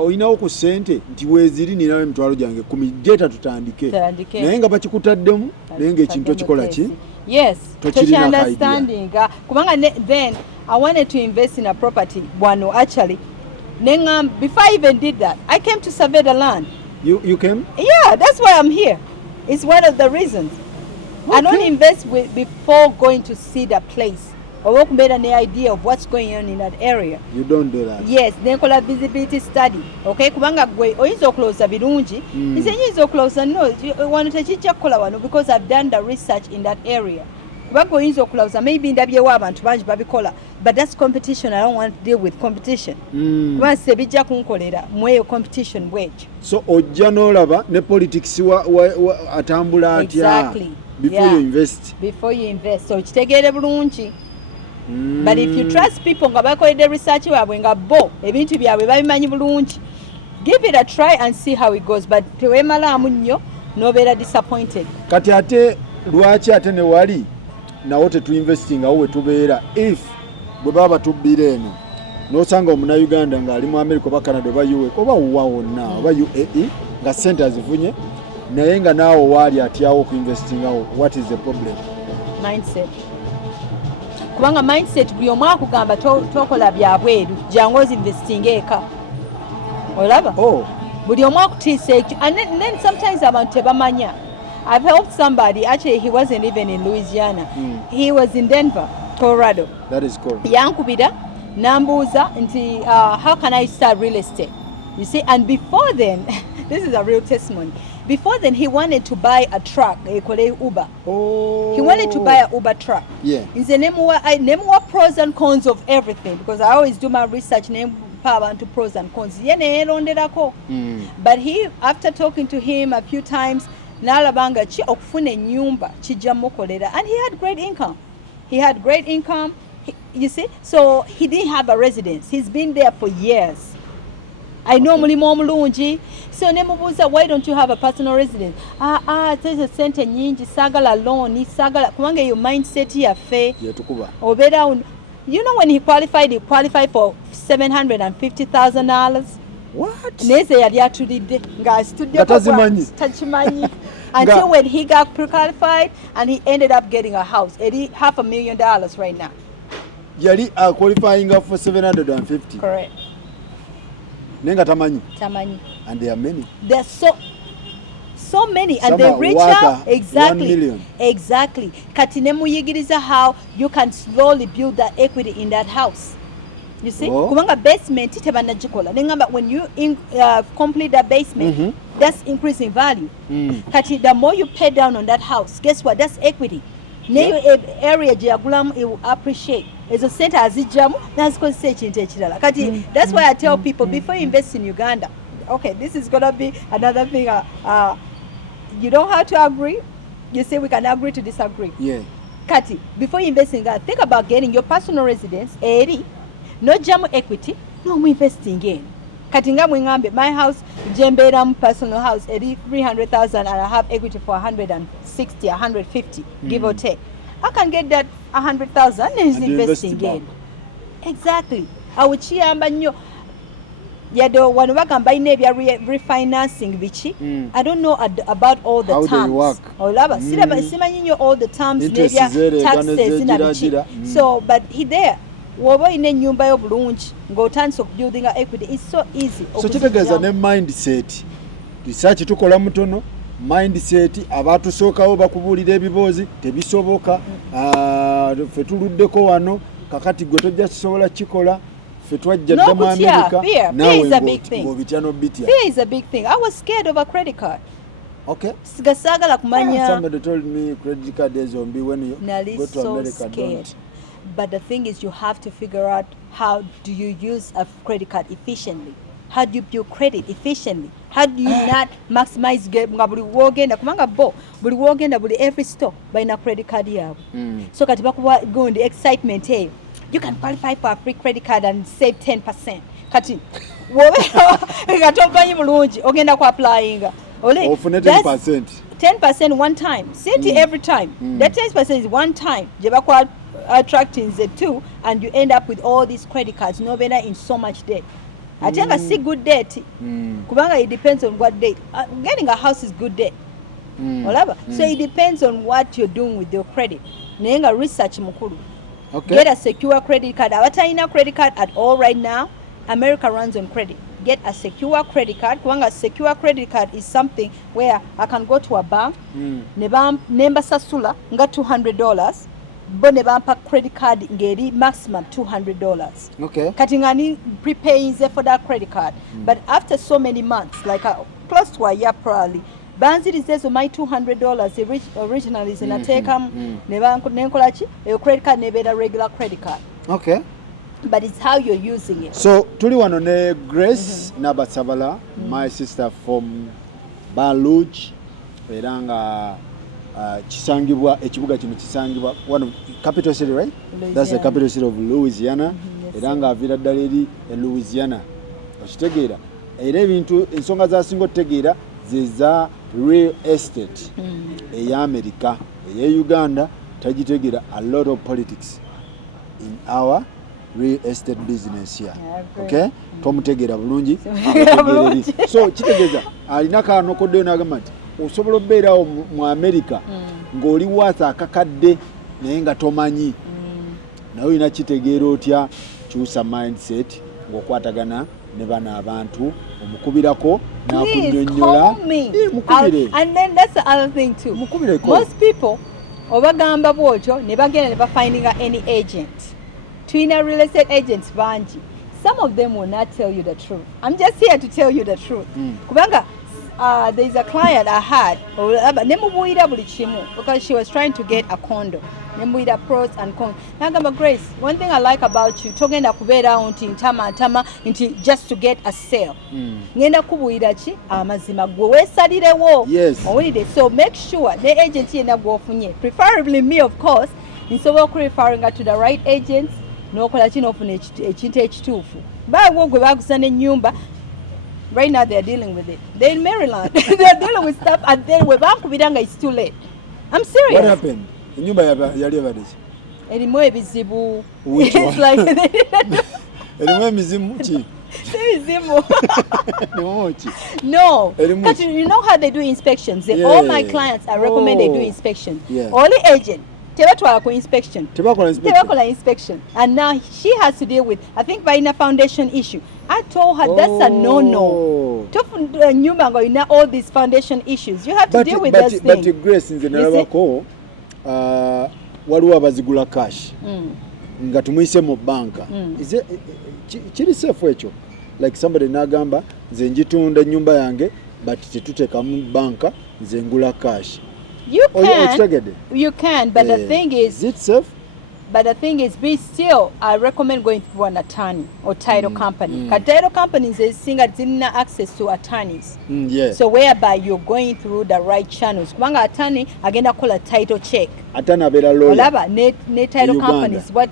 Olinawo ku ssente nti weeziri ninawe emitwalo gyange 10 jeta tutandike. Naye nga bakikutaddemu naye ng'ekintu okikola ki? Yes, totally understanding. Kubanga then I wanted to invest in a property. Wano actually. Before I even did that, I came to survey the land. You came? Yeah, that's why I'm here. It's one of the reasons. Okay. I don't invest before going to see the place. I won't made an idea of what's going on in that area. You don't do that? Yes, then call a visibility study. Okay, kubanga gwe oyizo closer birungi. Nze nyizo closer no. Want to teach wano because I've done the research in that area. Kubanga oyizo closer maybe ndabyewo abantu bangi babikola. But that's competition. I don't want to deal with competition. Kubanga sebijja kunkolera mweyo competition bwekyo. So ojja n'olaba ne politics atambula atya. Exactly. Before you invest. Before you invest. So kitegeere bulungi. But if you trust people nga bakoledde research waabwe nga bo ebintu byabwe babimanyi bulungi, give it a try and see how it goes. But teweemalaamu nnyo n'obeera disappointed. Kati ate lwaki ate ne wali nawo tetuinvestinga awo wetubeera if bwe baba tubbira eno n'osanga omunayuganda ng'ali mu America oba Canada oba UA oba wa wonna oba UAE nga ssente azivunye naye nga naawe waali atyawo okuinvestingawo. What is the problem? Mindset. Kubanga mindset buli omu akugamba tokola bya bweru jangu ozinvestinga eka. Olaba? Buli omu akutiisa ekyo. And then sometimes abantu tebamanya. I've helped somebody, actually he wasn't even in Louisiana. He was in Denver, Colorado. That is correct. Yankubira nambuuza nti how can I start real estate? You see, and before then, this is a real testimony. Before then, he wanted to buy a truck, Uber. He wanted to buy a Uber truck. Yeah. It's the name pros and cons of everything, because I always do my research, name power into pros and cons. But he, after talking to him a few times, nalabanga chi okufuna nyumba chijamukolera, and he had great income. You see, so he didn't have a residence. He's been there for years. I know mulimo omulungi. So nemubuuza, why don't you have a personal residence? There's sente nyingi sagala loan sagala kubanga your mindset yaffe yetukuba obera. You know, when he qualified for $750,000. What? Neze yali atulidde nga studio tachimanyi until when he got pre-qualified and he ended up getting a house. $500,000 right now. Yali qualifying for 750. Correct. Nenga tamanyi. And there are many. There's so many, and some they reach out. Exactly. 1 million. Exactly. Kati nemuyigiriza how you can slowly build that equity in that house. You see, kubanga basement tebanagikola. Nengamba when you complete that basement, that's increasing value. Kati the more you pay down on that house, guess what? That's equity. Neyo area gyagulamu it will appreciate. Ezo sente azijjamu nazikozesa ekintu ekirala. Kati that's why I tell people before you invest in Uganda, okay, this is gonna be another thing. You don't have to agree. You say we can agree to disagree. Yeah. Kati, before you invest in Uganda, think about getting your personal residence. No jamu equity, no investing in. Kati nga mwengambe, my house, jembeera personal house, 300,000 and I have equity for 160, 150, give or take. I can get that 100,000 and is investing in. Exactly. Awuchiyamba nnyo. Yado wano bagamba ine ebya refinancing bichi. I don't know about all the terms. How they work. Olaba simanyi nnyo all the terms nebya taxes na bichi. So but he there. Woba ine nyumba yo bulungi ng'otandise building equity, it's so easy. So kitegeeza ne mindset. Research tukola mutono. Mindset abatusookawo bakubuulira ebiboozi tebisoboka. Ffe tuluddeko wano kakati gwe tojja kisobola kikola. Ffe twajja dda mu America. Fear is a big thing. Fear is a big thing. I was scared of a credit card. Okay. Sigasagala kumanya. Somebody told me credit card is zombie when you go to America. So scared. But the thing is, you have to figure out how do you use a credit card efficiently. How do you build credit efficiently? How do you not maximize nga buli wogenda kumanga buli wogenda buli every store balina credit card yabwe. So kati bakuwa gondi excitement eyo. You can qualify for a free credit card and save 10%. Kati wowe ngatomanyi bulungi ogenda ku applyinga. Ofune 10%. 10% one time. Senti every time. That 10% is one time. Je bakwa attracting the two, and you end up with all these credit cards. No better in so much debt. I think I see good debt. Kubanga it depends on what debt. Getting a house is good debt. So it depends on what you're doing with your credit. Nenga research mukuru. Okay. Get a secure credit card. Abatayina credit card at all right now. America runs on credit. Get a secure credit card. Kubanga secure credit card is something where I can go to a bank. Nemba sasula nga $200. Bone bampa credit card ngeri maximum $200. Okay. Kati ngani prepaying for that credit card. But after so many months, like close to a year probably, banzirize so my $200 originally is in a take nenkola ki your credit card nebeera regular credit card. Okay. But it's how you're using it. So tuli wano ne Grace Nabasabala, my sister from Baluch, era nga kisangibwa ekibuga kino kisangibwa one of capital city, right? Louisiana. That's the capital city of Louisiana. Era nga avira ddala eri Louisiana. Okitegeera era ebintu ensonga zasinga otegeera zeza real estate eya America, eya Uganda tagitegera a lot of politics in our real estate business here. Okay? Tomutegera bulungi. So kitegeeza alina kaano kodde n'agamba nti osobola obeerawo mu America ng'oli waasa akakadde naye nga tomanyi. Nawe olina kitegeera otya kyusa mindset ng'okwatagana ne bano abantu omukubirako n'akunnyonnyola. And then that's the other thing too. Most people obagamba bwotyo ne bagenda ne bafindinga any agent. Twina real estate agents banji. Some of them will not tell you the truth. I'm just here to tell you the truth. Kubanga there's a client I had nemubuira buli kimu because she was trying to get a condo. Nemubuira pros and cons. Nagamba Grace, one thing I like about you togenda kubeera nti ntama nti just to get a sale. Ngenda kubuira ki amazima gwe weesalirewo. Owulire, so make sure the agent yena gwofunye, preferably me of course, nsobola okureferringa to the right agents n'okola kino ofuna ekintu ekituufu. Bawo gwe bagusa n'ennyumba. Right now they're dealing with it. They're in Maryland. They're dealing with stuff and then it's too late. I'm serious. What happened? Nyumba yali abadde. Erimu ebizibu. It's like erimu emizimu ki? No. Because you know how they do inspections. All my clients I recommend they do inspections. Only agent. Tebatwala ku inspection. Tebakola inspection. And now she has to deal with, I think, by a foundation issue. I told her that's a no-no. Nyumba ngo ina all these foundation issues. You have to deal with those things. But Grace nze nalabako waliwo abazigula cash. Nga tumuyise mu banka. Kiri safe ekyo. Like somebody nagamba nze njitunda nyumba yange but tetuteeka mu banka nze ngula cash. You can, but the thing is it safe? But the thing is, be still, I recommend going through an attorney or title company. Because title companies didn't access to attorneys. So whereby you're going through the right channels. Kubanga attorney agenda call a title check. Attorney abera lawyer. Olaba ne title companies what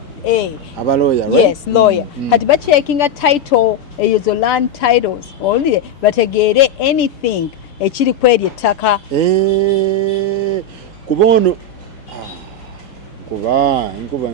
aba lawyer, right? Yes, lawyer. Kati ba checking a title, ezo land titles. Only bategere anything ekiri kweri ettaka. Kubono kuba nkuba